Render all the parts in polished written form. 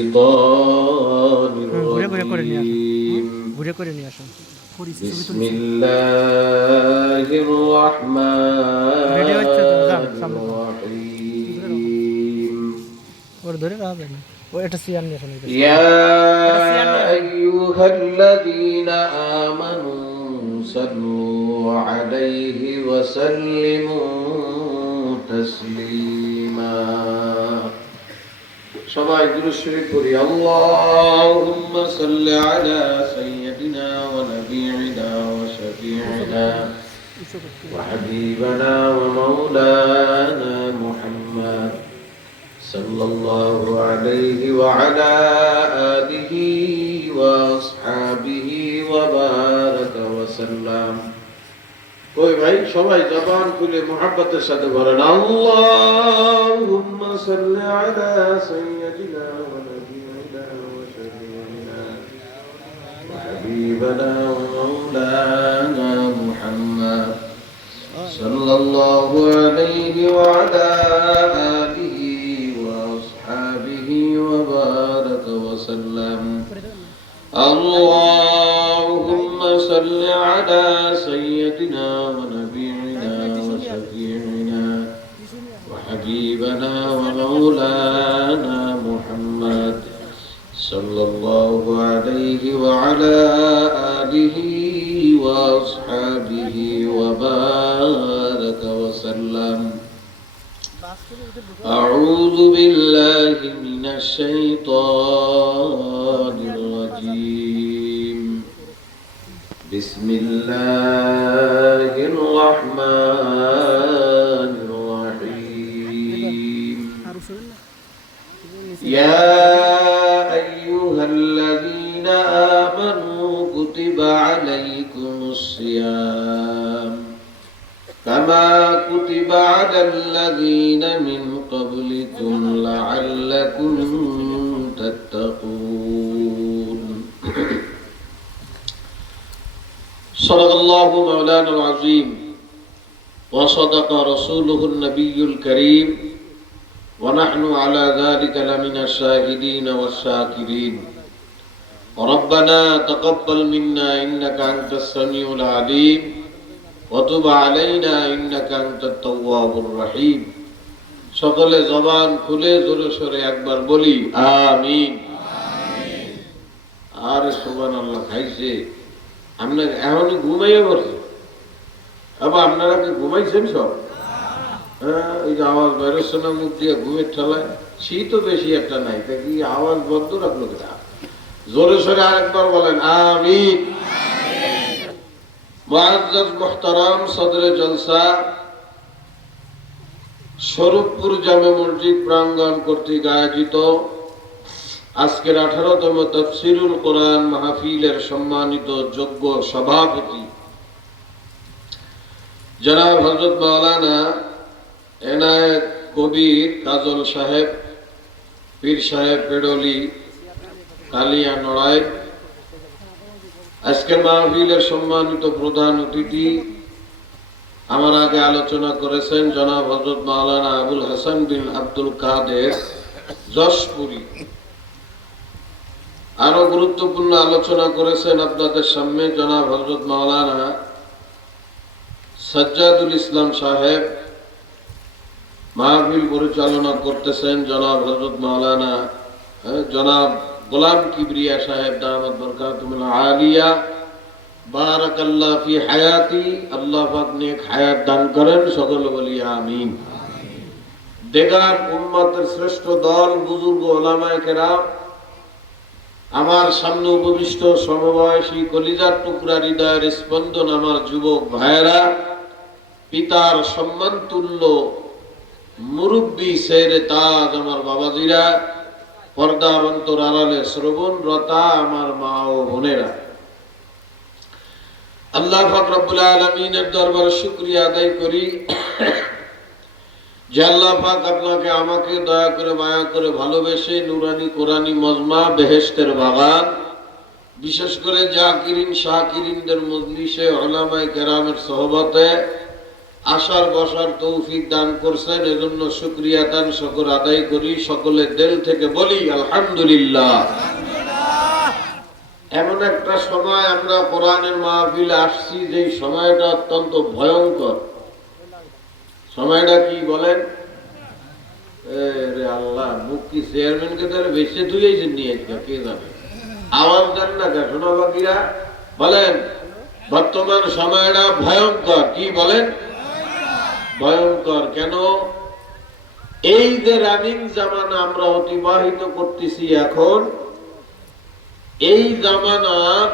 الشيطان الرجيم بسم الله الرحمن الرحيم يا أيها الذين آمنوا صلوا عليه وسلموا تسليما সবাই দুরূদ শরীফ পড়ি আল্লাহুম্মা সাল্লি আলা সাইয়্যিদিনা ওয়া নাবিয়িনা ওয়া শাফি'িনা ওয়া হাবিবানা ওয়া মাওলানা মুহাম্মদ সাল্লাল্লাহু আলাইহি ওয়া আলা আলিহি ওয়া আসহাবিহি ওয়া বারাকা ওয়া সাল্লাম। ওই ভাই সবাই জবান খুলে মুহাব্বতের সাথে বলেন আল্লাহুম্মা সাল্লি আলা সাইয়্যিদিনা ওয়া নাবিয়িনা ওয়া শাফি'িনা ওয়া হাবিবানা ওয়া মাওলানা মুহাম্মদ সাল্লাল্লাহু আলাইহি ওয়া আলা আলিহি ওয়া আসহাবিহি ওয়া বারাকা ওয়া সাল্লাম। اللهم صل على سيدنا ونبينا وشفيعنا وحبيبنا ومولانا محمد صلى الله عليه وعلى آله وأصحابه وبارك وسلم. أعوذ بالله من الشيطان الرجيم بسم الله الرحمن الرحيم يا أيها الذين آمنوا كتب عليكم الصيام كما كتب على الذين من قبلكم لعلكم تتقون. صدق الله مولانا العظيم وصدق رسوله النبي الكريم ونحن على ذلك لمن الشاهدين والشاكرين. ربنا تقبل منا إنك أنت السميع العليم وتب علينا إنك أنت التواب الرحيم. সকলে জবান খুলে জোরে সোরে একবার বলি আমিন। আর সুবহানাল্লাহ খাইছে আমরা এখনই ঘুমাইয়া পড়ছি। আবার আপনারা কি ঘুমাইছেন সব? হ্যাঁ, এই যে আওয়াজ বেরোচ্ছে না মুখ দিয়ে ঘুমের ঠেলায়। শীতও বেশি একটা নাই, তা কি আওয়াজ বন্ধ রাখলো কিনা? জোরে সোরে আরেকবার বলেন আমিন। মুআজ্জাজ মুহতারাম সদরে জলসা স্বরূপপুর জামে মসজিদ প্রাঙ্গণ কর্তৃক আয়োজিত আজকের 18তম তাফসীরুল কোরআন মাহফিলের সম্মানিত যোগ্য সভাপতি জনাব হযরত মাওলানা এনায়েত কবির কাজল সাহেব, পীর সাহেব পেডলি কালিয়া নড়াই, আজকের মাহফিলের সম্মানিত প্রধান অতিথি আমার আগে আলোচনা করেছেন জনাব হযরত মাওলানা আবুল হাসান বিন আব্দুল কাদের যশপুরী। আরো গুরুত্বপূর্ণ আলোচনা করেছেন আপনাদের সামনে জনাব হযরত মাওলানা সাজ্জাদুল ইসলাম সাহেব। মাহফিল পরিচালনা করতেছেন জনাব হযরত মাওলানা জনাব গোলাম কিবরিয়া সাহেব দামাত বরকাতুল আলিয়া। বারাকাল্লাহ ফি হায়াতি, আল্লাহ পাক নেক হায়াত দান করেন, সকলে বলি আমিন। দেগার উম্মতের শ্রেষ্ঠ দল বুজুর্গ ওলামায়ে কেরাম, আমার সামনে উপবিষ্ট সমবয়সী কলিজার টুকরা হৃদয়ের স্পন্দন আমার যুবক ভাইয়েরা, পিতার সম্মান তুল্য মুরব্বী শেরে তাজ আমার বাবাজিরা, পর্দার অন্তর আড়ালে শ্রবণ রতা আমার মা ও বোনেরা, আল্লাহ পাক রব্বুল আলামিনের দরবারে শুকরিয়া আদায় করি যে আল্লাহ পাক আপনাকে আমাকে দয়া করে মায়া করে ভালোবেসে নুরানি কোরআনি মজমা বেহেশতের বাগান বিশেষ করে জাকিরিন শাকিরিনদের মজলিসে উলামায়ে কেরামের সোহবতে আসার বসার তৌফিক দান করছেন, এজন্য শুকরিয়া দান শুকর আদায় করি, সকলের দিল থেকে বলি আলহামদুলিল্লাহ। এমন একটা সময় আমরা কোরআনের মাহফিলে আসছি যে সময়টা অত্যন্ত ভয়ঙ্কর। সময়টা কি বলেন? আল্লাহ, মুখ কি চেয়ারম্যানকে তাহলে বেঁচে ধুয়েছেন নিয়ে কে যাবে? আওয়াজ দেন না কে শোনা বাকিরা? বলেন বর্তমান সময়টা ভয়ঙ্কর। কি বলেন? ভয়ঙ্কর কেন? এই যে রানিং জামানা আমরা অতিবাহিত করতেছি এখন, এই জামানার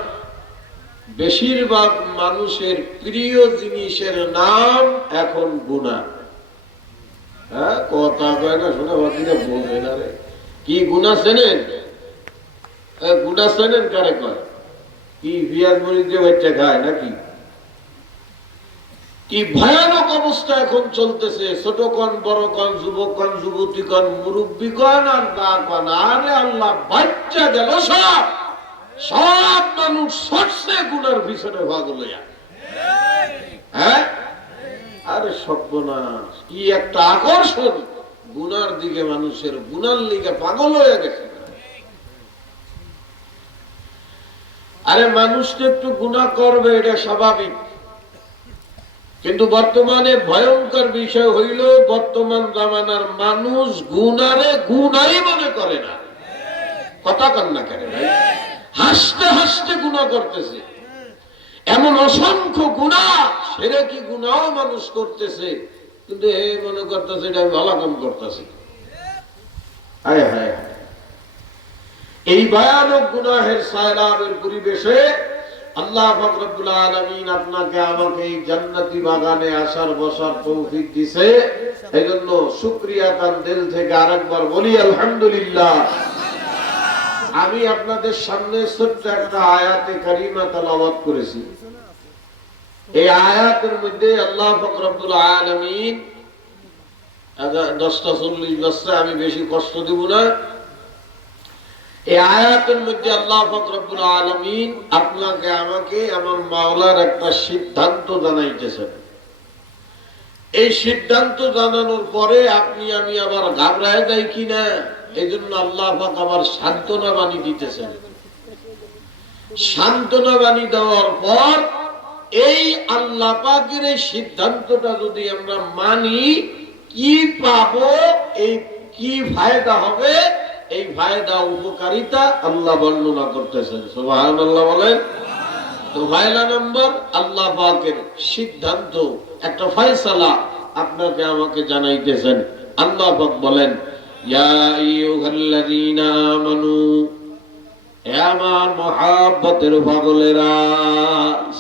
বেশিরভাগ মানুষের প্রিয় জিনিসের নাম এখন গুনাহ। হ্যাঁ, কথা কয় না শোনা বাকিরা বলবে না রে। কি গুনাহ চেনেন? গুনাহ চেনেন কারে কয়? কি পিঁয়াজ মরিচ দিয়ে বাচ্চা খায় নাকি? কি ভয়ানক অবস্থা এখন চলতেছে। ছোট কন, বড় কন, যুবক কন, যুবতী কন, মুরব্বী কন আর দা কন, আরে আল্লাহ, বাচ্চা গেল সব সব মানুষ সরষে গুনার পিছনে পাগল হইয়া। হ্যাঁ, আরে সর্বনাশ, কি একটা আকর্ষণ গুনার দিকে, মানুষের গুনার লিগে পাগল হয়ে গেছে। আরে মানুষকে একটু গুনাহ করবে, এটা স্বাভাবিক, কিন্তু বর্তমানে ভয়ঙ্কর বিষয় হইল বর্তমান জামানার মানুষ গুনারে গুনাই মনে করে না। কথা কন না কেন ভাই? হাসতে হাসতে গুনাহ করতেছে। এমন অসংখ্য গুনাহ, শিরকি গুনাহ মানুষ করতেছে, কিন্তু এ মনে করতেছে এটা আমি ভালো কাম করতেছি। হায় হায়, এই ভয়ানক গুনাহের সায়লাবের পরিবেশে আল্লাহ পাক রব্বুল আলামিন আপনাকে আমাকে এই জান্নাতি বাগানে আসার বসার তৌফিক দিয়েছে। এজন্য শুকরিয়া তার দিল থেকে আরেকবার বলি আলহামদুলিল্লাহ। আমি আপনাদের সামনে ছোট্ট একটা আয়াতে কারিমা তেলাওয়াত করেছি। এই আয়াতের মধ্যে আল্লাহ পাক রব্বুল আলামিন 10টা 40 বছর, আমি বেশি কষ্ট দেব না। এই আয়াতের মধ্যে আল্লাহ পাক রব্বুল আলামিন আপনাকে আমাকে আমার মাওলার একটা সিদ্ধান্ত জানাইতেছেন। এই সিদ্ধান্ত জানানোর পরে আপনি আমি আবার ঘাবড়ায় যাই কিনা, এই জন্য আল্লাহ পাক আবার সান্ত্বনা বাণী দিতেছেন। সান্ত্বনা বাণী দেওয়ার পর এই আল্লাহ পাকের এই সিদ্ধান্তটা যদি আমরা মানি, কি পাবো, এই কি ফায়দা হবে, এই ফায়দা উপকারিতা আল্লাহ বর্ণনা করতেছেন। সুবহানাল্লাহ বলেন। তো পয়লা নম্বর, আল্লাহ পাকের সিদ্ধান্ত, একটা ফয়সালা আপনাকে আমাকে জানাইতেছেন। আল্লাহ পাক বলেন, ইয়া আইয়ুহাল্লাযীনা আমানু, হে আমার মহব্বতের পাগলেরা।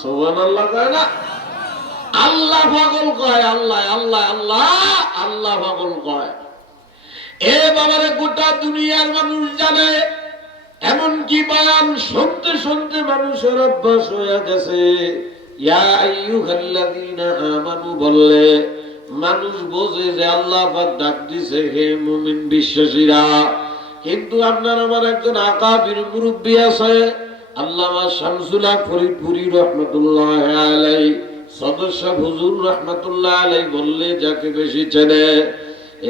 সুবহানাল্লাহ কয় না? আল্লাহ পাগল কয়, আল্লাহ আল্লাহ আল্লাহ আল্লাহ পাগল কয়। এ বাবারে, গোটা দুনিয়ার মানুষ জানে, এমনকি বয়ান শুনতে শুনতে মানুষের অভ্যাস হয়ে গেছে। ইয়া আইয়ুহাল্লাযীনা আমানু বললে মানুষ বোঝে যে আল্লাহ পাক ডাক দিছে হে মুমিন বিশ্বাসীরা। কিন্তু আপনার আমার একজন আকাবির মুরব্বী আছে, আল্লামা শামসুল হক ফরিদপুরি রাহমাতুল্লাহ আলাইহি, সদস্য হুজুর রাহমাতুল্লাহ আলাইহি বললে যাকে বেশি চেনে,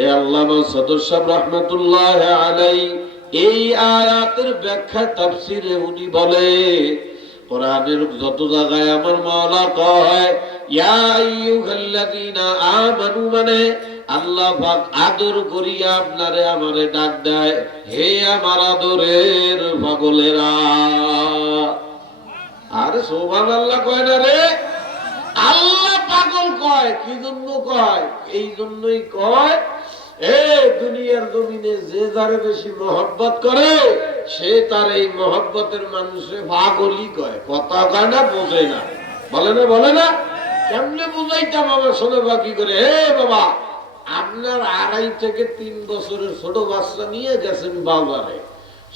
এ আল্লামা সদস্য রাহমাতুল্লাহ আলাইহি এই আয়াতের ব্যাখ্যা তাফসীরে উনি বলে, কোরআনের যত জায়গায় আমার মাওলা কয় ইয়া আইয়ুহাল্লাযীনা আমানু, মানে আল্লাহ পাক আদর করিয়া আপনারে আমারে ডাক দেয়, হে আমার আদরের পাগলেরা। আরে সুবহানাল্লাহ কয় না রে? আল্লাহ পাগল কয়, কি জন্য কয়? এই জন্যই কয়, এ দুনিয়ার জমিনে যে যারে বেশি মহব্বত করে সে তার এই মহব্বতের মানুষে পাগলই কয়। কথা কয় না, বোঝে না, বলে না, বলে না। কেমনে বুঝাইতাম বাবা, শোনে বাকি করে। হে বাবা, আপনার 2.5 থেকে 3 বছরের ছোট বাচ্চা নিয়ে গেছেন বাজারে,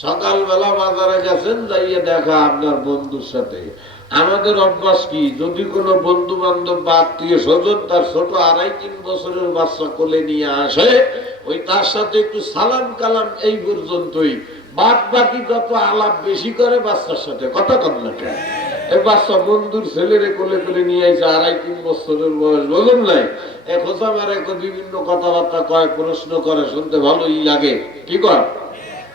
সকালবেলা বাজারে গেছেন, যাইয়ে দেখা আপনার বন্ধুর সাথে। আমাদের অভ্যাস কি, যদি কোনো বন্ধু বান্ধব বা আত্মীয় স্বজন তার ছোট 2.5-3 বছরের বাচ্চা কোলে নিয়ে আসে, ওই তার সাথে একটু সালাম কালাম, এই পর্যন্তই। বাদ বাকি যত আলাপ বেশি করে বাচ্চার সাথে। কথা কম না কেন? এই বাচ্চা বন্ধুর ছেলেরে কোলে কোলে নিয়ে আইছে 2.5-3 বছরের বয়স, বলুন নাই খোঁচা মারে, বিভিন্ন কথাবার্তা কয়, প্রশ্ন করে, শুনতে ভালোই লাগে, কি কর।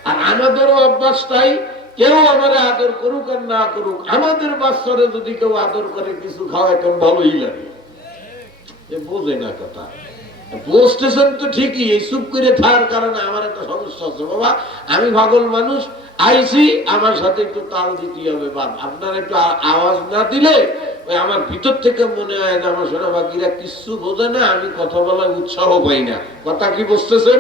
আর আমাদেরও অভ্যাসটাই, কেউ আমারে আদর করুক আর না করুক, আমাদের বাচ্চারে যদি কেউ আদর করে কিছু খাওয়ায় তো ভালোই লাগে। বোঝে না কথা, বুঝতেছেন তো ঠিকই, এই চুপ করে থাকার কারণে আমার একটা সমস্যা আছে। বাবা আমি পাগল মানুষ, আইসি, আমার সাথে একটু তাল দিতে হবে। বাপ আপনার একটু আওয়াজ না দিলে ওই আমার ভিতর থেকে মনে হয় যে আমার সোনা বাকিরা কিছু বোঝে না, আমি কথা বলার উৎসাহ পাই না। কথা কি বুঝতেছেন?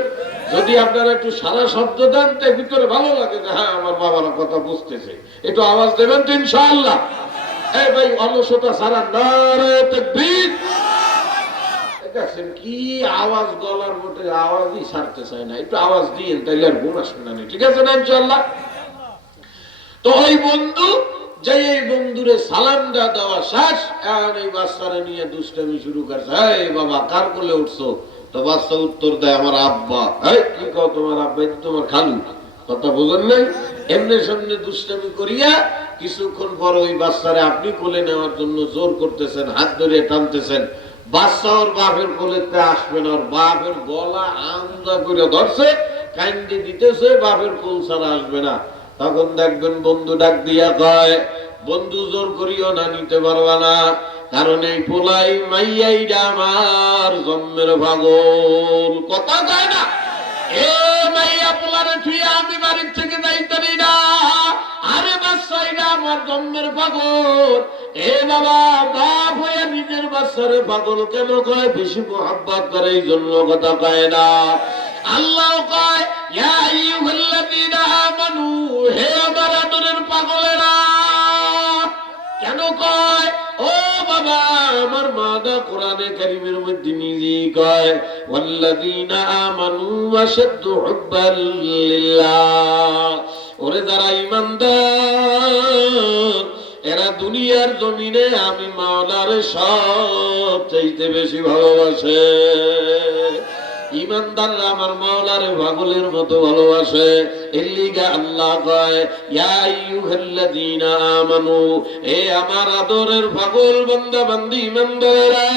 যদি আপনারা একটু সারা শব্দ দেন তো ভিতরে ভালো লাগে যে হ্যাঁ আমার বাবারা কথা বুঝতেছে, একটু আওয়াজ দেবেন তো ইনশাআল্লাহ। এই ভাই অলসতা সারা নারে তাকবীর। দেখছেন কি আওয়াজ, গলার মধ্যে আওয়াজই ছাড়তে চায় না, একটু আওয়াজ দিয়েন তাইলে আর ঘুম আসবে না। ঠিক আছে না ইনশাআল্লাহ? তো ওই বন্ধু যে এই বন্ধুরে সালাম দেওয়া শেষ, এখন এই বাচ্চারা নিয়ে দুষ্টামি শুরু করছে। এই বাবা কার কোলে উঠছো? তো বাচ্চা উত্তর দেয় আমার আব্বা। এই কি কও তোমার আব্বা? তোমার খালু। কথা বোঝেন নাই? এমনি সামনে দুষ্টামি করিয়া কিছুক্ষণ পর ওই বাচ্চারে আপনি কোলে নেওয়ার জন্য জোর করতেছেন, হাত ধরে টানতেছেন। বাচ্চা ওর বাপের কোলেতে আসবে না, ওর বাপের গলা আমদা করে ধরছে, কাইন্ডে দিতেছে, বাপের কোল ছাড়া আসবে না। তখন দেখবেন বন্ধু ডাক দিয়া কয়, বন্ধু জোর করিও না, নিতে পারবা না, কারণ এই পোলাই মাইয়াইডা আমার জন্মের পাগল। কথা কয় না? এ মাইয়া পোলারে থুইয়া আমি বাড়ির থেকে যাইতে পারি না, আরে বাচ্চাইডা আমার জন্মের পাগল। এ বাবা বাপ হয়ে নিজের বাচ্চারে পাগল কেন কয়? বেশি মোহাব্বত করে এই জন্য কথা কয় না। আল্লাহ কয় ইয়া আইয়ুহাল্লাযীনা আমানু, হে আমার আদরের পাগলেরা। কেন কয়? ও বাবা আমার মাদা কোরআনে কারীমের মধ্যে নিজেই কয় ওয়াল্লাযীনা আমানু আশাদ্দু হুব্বান লিল্লাহ। ওরে যারা ঈমানদার এরা দুনিয়ার জমিনে আমি মাওলারে সব চাইতে বেশি ভালোবাসে। ঈমানদাররা আমার মাওলারে পাগলের মতো ভালোবাসে। এর লিগা আল্লাহ কয় ইয়া আইয়ুহাল্লাযীনা আমানু, এ আমার আদরের পাগল বান্দা বান্দি ঈমানদাররা,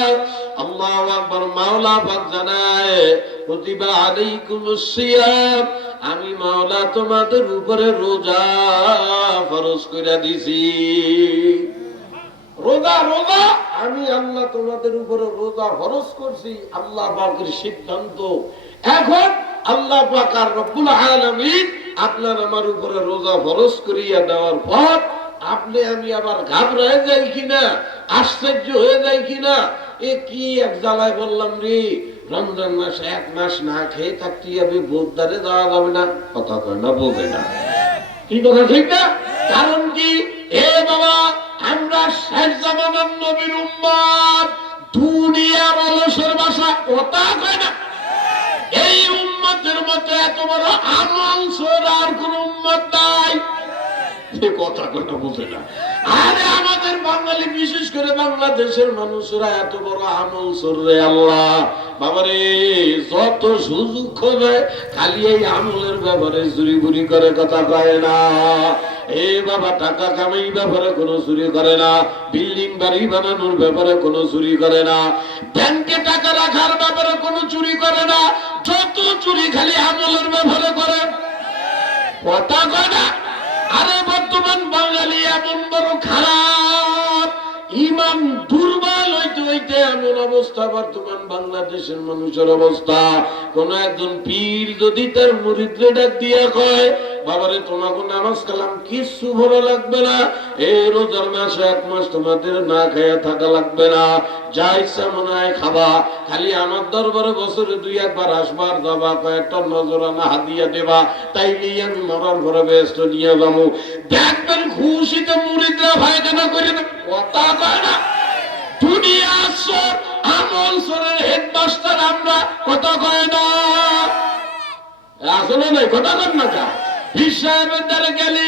আল্লাহু আকবার। মাওলা পাক জানায় কুতিবা আলাইকুমুস সিয়াম, আমি মাওলা তোমাদের উপরে রোজা ফরজ কইরা দিছি। রোজা রোজা আমি আল্লাহ তোমাদের উপরে রোজা ফরজ করছি, আল্লাহ পাকের সিদ্ধান্ত। এখন আল্লাহ পাক আর রব্বুল আলামিন আপনার আমার উপরে রোজা ফরজ করিয়া দেওয়ার পর আপনি আমি আবার ঘাবড়ায় যাই কিনা, আশ্চর্য হয়ে যাই কিনা, এ কি এক জ্বালায় বললাম রে, রমজান মাসে 1 মাস না খেয়ে থাকতে হবে, বোধদারে যাওয়া যাবে না। কথা কয় না, বোঝে না। কি কথা ঠিক না? কারণ কি? এ বাবা আমরা শেষ জামানার নবীর উম্মত, দুনিয়ার অলসের ভাষা। কথা কয় না? এই উম্মতের মতো এত বড় আমল সর আর কোন উম্মত নাই। কথা কথা বলতে না। আরে আমাদের বাঙালি, বিশেষ করে বাংলাদেশের মানুষরা এত বড় আমল সররে আল্লাহ বাবারে, যত সুযোগ খোঁজে খালি এই আমলের ব্যাপারে চুরি বুরি করে। কথা কয় না? এ বাবা টাকা কামাই ব্যাপারে কোনো চুরি করে না, বিল্ডিং বাড়ি বানানোর ব্যাপারে কোনো চুরি করে না, ব্যাংকে টাকা রাখার ব্যাপারে কোনো চুরি করে না, যত চুরি খালি আমলের ব্যাপারে করে। কথা কয় না? আরে বর্তমান বাঙালি এমন বড় খারাপ, ইমান দুর্বল হইতে হইতে এমন অবস্থা বর্তমান বাংলাদেশের মানুষের অবস্থা। কোন একজন পীর যদি তার মুরিদরে ডাক দিয়া কয় বাবারে তোমাকে নামাজ কালাম কিছু ভালো লাগবে না, এই রোজার মাসে 1 মাস তোমাদের না খাইয়া থাকা লাগবে না, যা ইচ্ছা মনে হয় খাবা, খালি আমার দরবারে বছরে 2-1 বার আসবার, যাবা, কয়েকটা নজরানা হাদিয়া দেবা, তাইলেই আমি মরার ঘরে ব্যস্ত নিয়ে যাবো। দেখবেন খুশিতে মুরিদরা ভাইজানা করে না। কথা কয় না? দুনিয়া সর আমল সরের হেডমাস্টার আমরা। কথা কয় না? আসলে নাই। কথা কন না? যা হিসাবের দ্বারা গেলে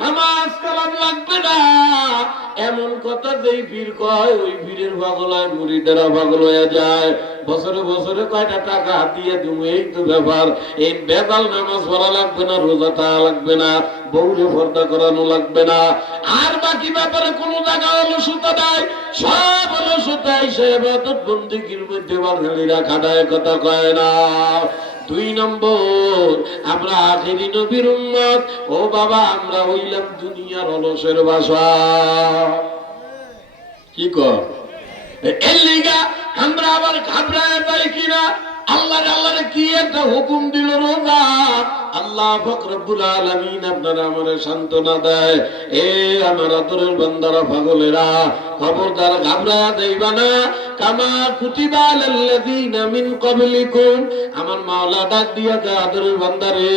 নামাজ কালাম লাগবে না, এমন কথা যেই পীর কয় ওই পীরের পাগল হয়, মুরিদেরা পাগল হয়ে যায়। বছরে বছরে কয়টা টাকা দিয়ে তুমি, এই তো ব্যাপার। এই বেতাল নামাজ পড়া লাগবে না, রোজা থাকা লাগবে না, বউরে পর্দা করানো লাগবে না, আর বাকি ব্যাপারে কোনো জায়গা অলসতা নাই, সব অলসতা এসে ইবাদত বন্দেগীর মধ্যে বাঙালিরা খাটায়, কথা কয় না। 2 নম্বর, আমরা আখেরি নবীর উম্মত। ও বাবা, আমরা হইলাম দুনিয়ার অলসের বাসা। কি কর এর লিগা আমরা আবার ঘাবড়ায় যাই কিনা? আল্লাহ কি একটা হুকুম দিল, রোজা। আল্লাহ পাক রব্বুল আলামিন আপনারা আমারে সান্ত্বনা দেয়, এ আমার আদরের বান্দারা, পাগলেরা, খবরদার ঘাবড়ায়া যাইবা না। কামা কুতিবা আলাল্লাযিনা মিন ক্বাবলিকুম, আমার মাওলা ডাক দিয়া কয়, আদরের বান্দারে,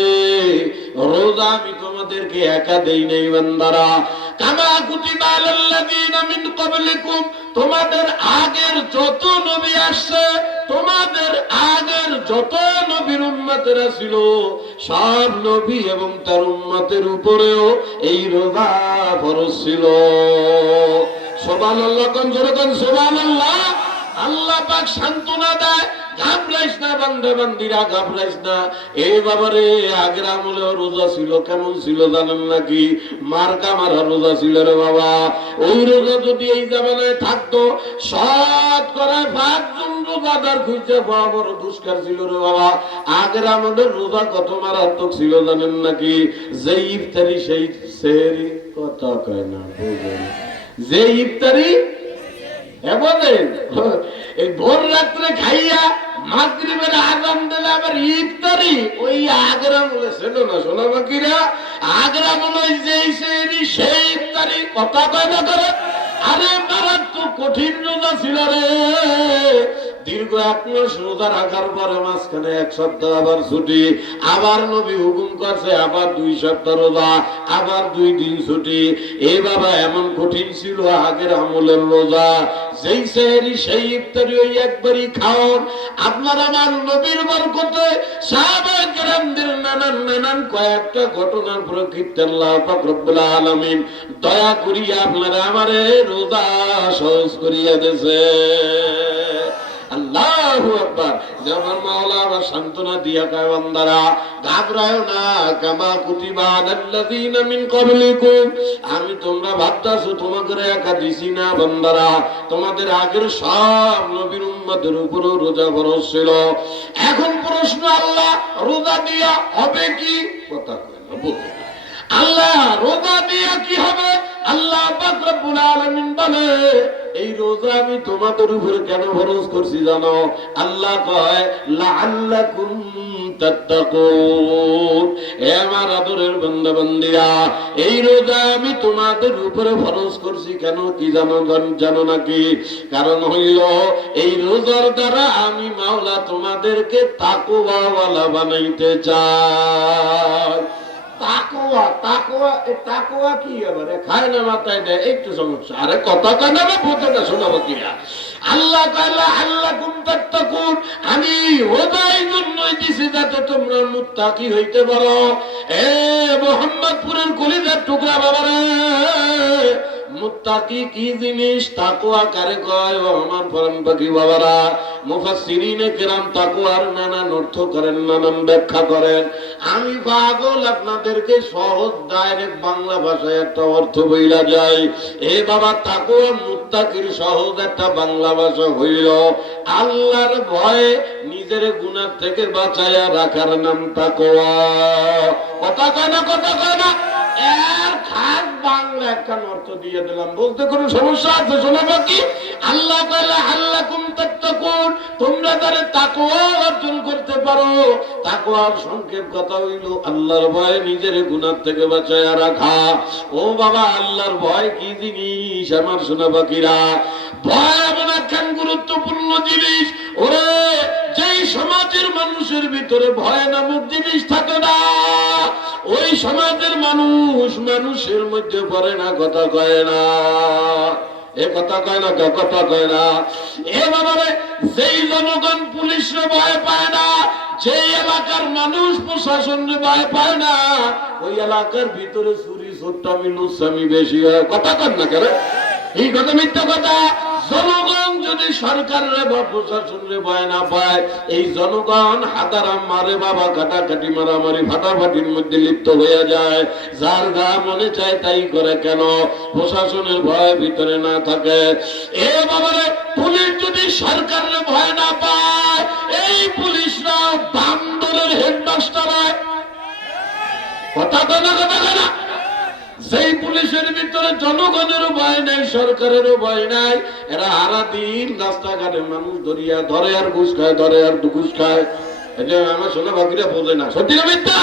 রোজা আমি তোমাদেরকে একা দেই নাই বান্দারা। কামা কুতিবা আলাল্লাযিনা মিন ক্বাবলিকুম, তোমাদের আগের যত নবী আসছে, তোমাদের আগের যত নবীর উম্মতেরা ছিল, সব নবী এবং তার উম্মতের উপরেও এই রোজা ফরজ ছিল। সুবহানাল্লাহ, কোন জোরে কোন সুবহানাল্লাহ। আল্লাহ পাক সান্ত্বনা দেয়, ঘাবড়াইস না বান্দা বান্দিরা, ঘাবড়াইস না। এ বাবারে, আগের আমলে রোজা ছিল, কেমন ছিল জানেন নাকি? মার্কা মারা রোজা ছিল রে বাবা। ওই রোজা যদি এই জামানায় থাকতো, শতকরা 5 জন রোজাদার খুঁজে পাওয়া বড় দুষ্কার ছিল রে বাবা। আগের আমাদের রোজা কত মারাত্মক ছিল জানেন নাকি? যে ইফতারি সেই সেহরি, কথা কয় না, বুঝেন? যে ইফতারি এই ভোর রাত্রে খাইয়া মাগরিবের আযান দিলে আবার ইফতারি, ওই আগরা বলে ছিল না সোনা বাকিরা, আগরা বলে যেই সেই ইফতারি, কথা কয় না করে। আরে মারাত্মক কঠিন রোজা ছিল রে। দীর্ঘ 1 মাস রোজা রাখার পরে মাঝখানে 1 সপ্তাহ আবার ছুটি, আবার নবী হুকুম করছে আবার 2 সপ্তাহ রোজা, আবার 2 দিন ছুটি। এ বাবা, এমন কঠিন ছিল আগের আমলের রোজা। যেই সেহরি সেই ইফতারি ওই একবারই খাওন। আপনার আমার নবীর বরকতে সাহাবায়ে কেরামদের নানান কয়েকটা ঘটনার প্রকৃতি আল্লাহ পাক রব্বুল আলামিন দয়া করিয়া আপনারা আমারে রোজা সহজ করিয়া দেছে। আল্লাহু আকবার। যেমন মাওলা আবার সান্ত্বনা দিয়া কয়, বান্দারা ঘাবড়ায়ো না। কামা কুতিবা আলাল্লাযিনা মিন ক্বাবলিকুম, আমি তোমরা ভাবতাছো তোমাদের একা দিছি না বান্দারা, তোমাদের আগের সব নবীর উম্মতের উপরও রোজা ফরজ ছিল। এখন প্রশ্ন, আল্লাহ রোজা দিয়া হবে কি? কথা কয় না, বুঝে না। আল্লাহ রোজা দিয়া কি হবে? আল্লাহ পাক রব্বুল আলামিন বলে, এই রোজা আমি তোমাদের উপরে কেন ফরজ করছি জানো? আল্লাহ কয়, লাআল্লাকুম তাত্তাকুন। হে আমার আদরের বান্দা বান্দিরা, এই রোজা আমি তোমাদের উপরে ফরজ করছি কেন, কি জানো নাকি? কারণ হইল, এই রোজার দ্বারা আমি মাওলা তোমাদেরকে তাকওয়াওয়ালা বানাইতে চাই। তাকওয়া কি এবারে খায় না, মাথায় দেয়, একটু সমস্যা। আরে কথা কয় না, প্রত্যেকটা শোনাবো কিনা? আল্লাহ তাআলা আল্লাকুম তাত্তাকুন, আমি রোজার জন্যই দিছি যাতে তোমরা মুত্তাকি হইতে পারো। এ মোহাম্মদপুরের কলিজার টুকরা বাবারে, মুত্তাকি কি জিনিস, তাকওয়া কারে কয়? ও আমার পরম পাখি বাবারা, মুফাসসিরিনে কেরাম তাকওয়ার নানান অর্থ করেন, নানান ব্যাখ্যা করেন। আমি পাগল আপনাদেরকে সহজ ডাইরেক্ট বাংলা ভাষায় একটা অর্থ বইলা যায়। এ বাবা, তাকওয়া মুত্তাকির সহজ একটা বাংলা ভাষা হইল আল্লাহর ভয়ে নিজের গুনাহ থেকে বাঁচায়া রাখার নাম তাকওয়া। কথা কয় না, কথা কয় না। এর খাস বাংলা একটা অর্থ দিয়ে দিলাম, বলতে কোনো সমস্যা আছে? শোনাবো কি? আল্লাহ তাআলা আল্লাকুম তাত্তাকুন, তোমরা যারা তাকওয়া অর্জন করতে পারো। তাকওয়ার সংক্ষেপ কথা হইল আল্লাহর ভয়, নিজের গুনাহ থেকে বাঁচায়া রাখা। ও বাবা, আল্লাহর ভয় কি জিনিস আমার সোনা বাকিরা? ভয় এমন একখান গুরুত্বপূর্ণ জিনিস, ওরে যেই সমাজের মানুষের ভিতরে ভয় নামক জিনিস থাকে না, ওই সমাজের মানুষের মধ্যে পড়ে না। কথা কয় না, এ কথা কয় না, কথা কয় না। এ বাবারে, যেই জনগণ পুলিশে ভয় পায় না, যেই এলাকার মানুষ প্রশাসনে ভয় পায় না, ওই এলাকার ভিতরে চুরি চোরটামি লুচ্ছামি বেশি হয়। কথা কয় না কেন? এই কথা মিথ্যা কথা। জনগণ যদি সরকারের বা প্রশাসনের ভয় না পায়, এই জনগণ হাতারাম মারে বাবা, কাটাকাটি মারামারি ফাটাফাটির মধ্যে লিপ্ত হয়ে যায়। যার যা মনে চায় তাই করে। কেন? প্রশাসনের ভয় ভিতরে না থাকে। এ বাবারে, পুলিশ যদি সরকারের ভয় না পায়, এই পুলিশরা বান্দরের হেডমাস্টার হয়। কথা কেনা, কথা কেনা। সেই পুলিশের ভিতরে জনগণেরও ভয় নাই, সরকারেরও ভয় নাই। এরা সারা দিন রাস্তাঘাটে মানুষ ধরিয়া ধরে আর ঘুষ খায়, ধরে আর ঘুষ খায়। আমার শোনা বাকিরা বোঝে না। সত্যি না মিথ্যা?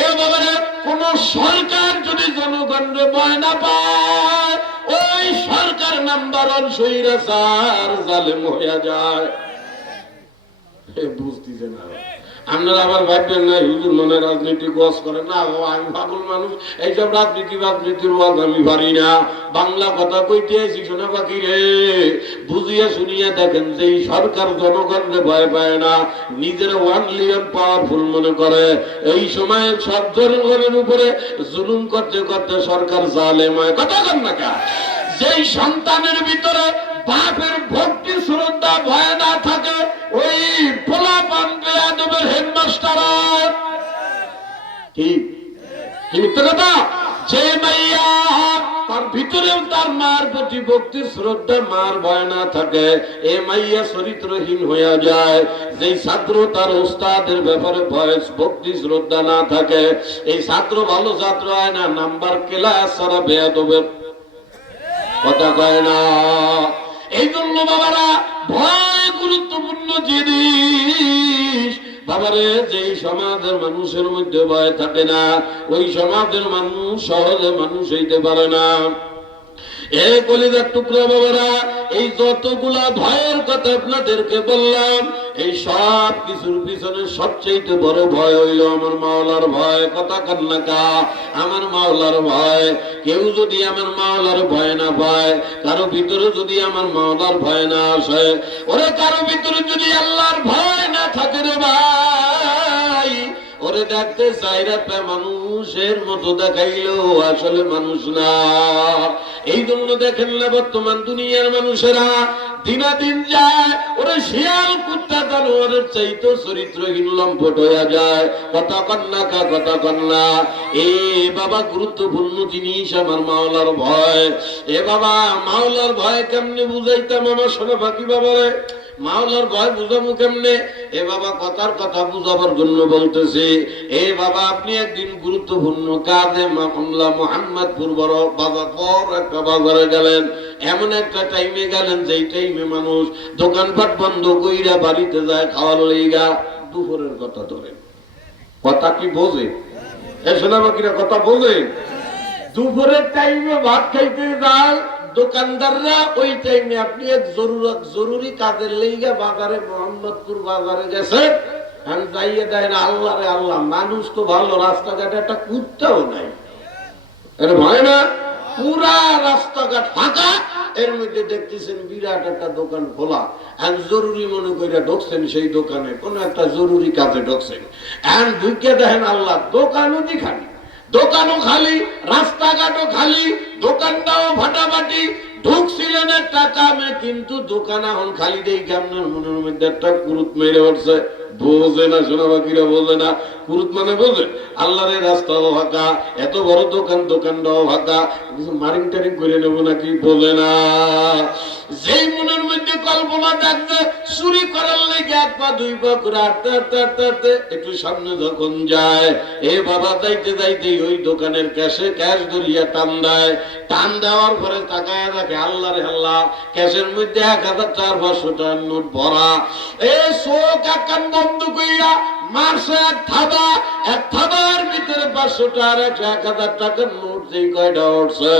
এ বাবারে, কোন সরকার যদি জনগণের ভয় না পায়, ওই সরকার নাম্বার ওয়ান স্বৈরাচার, জালেম হইয়া যায়। বুঝতেছে না আপনারা? আবার ভাববেন না হুজুর মনে রাজনীতি ওয়াজ করে না। আমি পাগল মানুষ, এইসব রাজনীতির ওয়াজ আমি পারি না। বাংলা কথা কইতে আছি শোনা বাকি রে। বুঝিয়া শুনিয়া দেখেন যে এই সরকার জনগণকে ভয় পায় না, নিজের ওয়ানলি এন্ড পাওয়ারফুল মনে করে। এই সময় সব জনগণের উপরে জুলুম করতে করতে সরকার জালেম হয়। কথা কন না কা? যেই সন্তানের ভিতরে বাপের ভক্তি শ্রদ্ধা ভয় না থাকে, ওই পোলাপান বেয়াদবের হেডমাস্টার। কি মিথ্যা কথা? যে মাইয়া তার ভিতরেও তার মার প্রতি ভক্তি শ্রদ্ধা, মার ভয় না থাকে, এ মাইয়া চরিত্রহীন হইয়া যায়। যেই ছাত্র তার ওস্তাদের ব্যাপারে ভয় ভক্তি শ্রদ্ধা না থাকে, এই ছাত্র ভালো ছাত্র হয় না, নাম্বার ক্লাস সারা বেয়াদবের। কথা কয় না? এই জন্য বাবারা, ভয় গুরুত্বপূর্ণ জিনিস। বাবারে, যেই সমাজের মানুষের মধ্যে ভয় থাকে না, ওই সমাজের মানুষ সহজে মানুষ হইতে পারে না। এ কলিজার টুকরা বাবারা, এই যতগুলা ভয়ের কথা আপনাদেরকে বললাম, এই সব কিছুর পিছনে সবচেয়ে বড় ভয় হইল আমার মাওলার ভয়। কথা কান্না কা? আমার মাওলার ভয়। কেউ যদি আমার মাওলার ভয় না পায়, কারো ভিতরে যদি আমার মাওলার ভয় না আসে, ওরে কারো ভিতরে যদি আল্লাহর ভয় না থাকে রে ভাই, ওরে দেখতে চাইরাতে মানুষের মতো দেখাইলেও আসলে মানুষ না। এই জন্য দেখেন না বর্তমান দুনিয়ার মানুষেরা দিনাদিন যায়, ওরে শিয়াল কুত্তা জানোয়ারের চাইতে চরিত্রহীন লম্পট হইয়া যায়। কথা কন্যা কা? কথা কন্যা। এ বাবা, গুরুত্বপূর্ণ জিনিস আমার মাওলার ভয়। এ বাবা, মাওলার ভয় কেমনে বুঝাইতাম আমার শোনা বাকি বাবারে? মাওলার ভয় বুঝাবো কেমনে? এ বাবা, কথার কথা বুঝাবার জন্য বলতেছি। এ বাবা, আপনি একদিন গুরুত্বপূর্ণ কাজে মোহাম্মদপুর বড় বাজার, বড় একটা বাজারে গেলেন। এমন একটা টাইমে গেলেন যেই টাইমে মানুষ দোকানপাট বন্ধ কইরা বাড়িতে যায় খাওয়ার লইগা। দুপুরের কথা ধরেন। কথা কি বোঝে? এ শোনা বাকিরা কথা বোঝে? দুপুরের টাইমে ভাত খাইতে যায় দোকানদাররা, ওই টাইমে আপনি এক জরুরি কাজের লেগে বাজারে, মোহাম্মদপুর বাজারে গেছেন। যাইয়ে দেয় না, আল্লাহ রে আল্লাহ, মানুষ তো ভালো, রাস্তাঘাটে একটা কুত্তাও নাই। এর ভয় না? পুরা রাস্তাঘাট ফাঁকা, এর মধ্যে দেখতেছেন বিরাট একটা দোকান খোলা। জরুরি মনে করে ঢুকছেন সেই দোকানে, কোন একটা জরুরি কাজে ঢুকছেন। ঢুকে দেখেন আল্লাহ, দোকানও খালি, দোকানও খালি, রাস্তাঘাটও খালি, দোকানটাও ফাটাফাটি। ঢুকছিলেন একটা কামে, কিন্তু দোকান এখন খালি দেখে আপনার মনের মধ্যে একটা কুরুত মেরে উঠছে। বোঝে না শোনা বাকিরা? বোঝে না? কুরুত মানে বোঝে? আল্লাহরে রাস্তাও ফাঁকা, এত বড় দোকান, দোকানটাও ফাঁকা, মারিং টারিং করে নেবো নাকি? বোঝে না। যেই মনের মধ্যে কল্পনা দেখবে চুরি করার লেগে এক পা দুই পা করে হাঁটতে হাঁটতে হাঁটতে হাঁটতে একটু সামনে যখন যায়, এ বাবা যাইতে যাইতে ওই দোকানের ক্যাশ ধরিয়া টান দেয়। টান দেওয়ার পরে তাকায় দেখে আল্লাহ রে আল্লাহ, ক্যাশের মধ্যে 1400 টাকার নোট ভরা। এ চোখ একান বন্ধ কইরা মারছে এক থাবার ভিতরে 500 টাকার 1000 টাকার নোট যেই কয়টা উঠছে,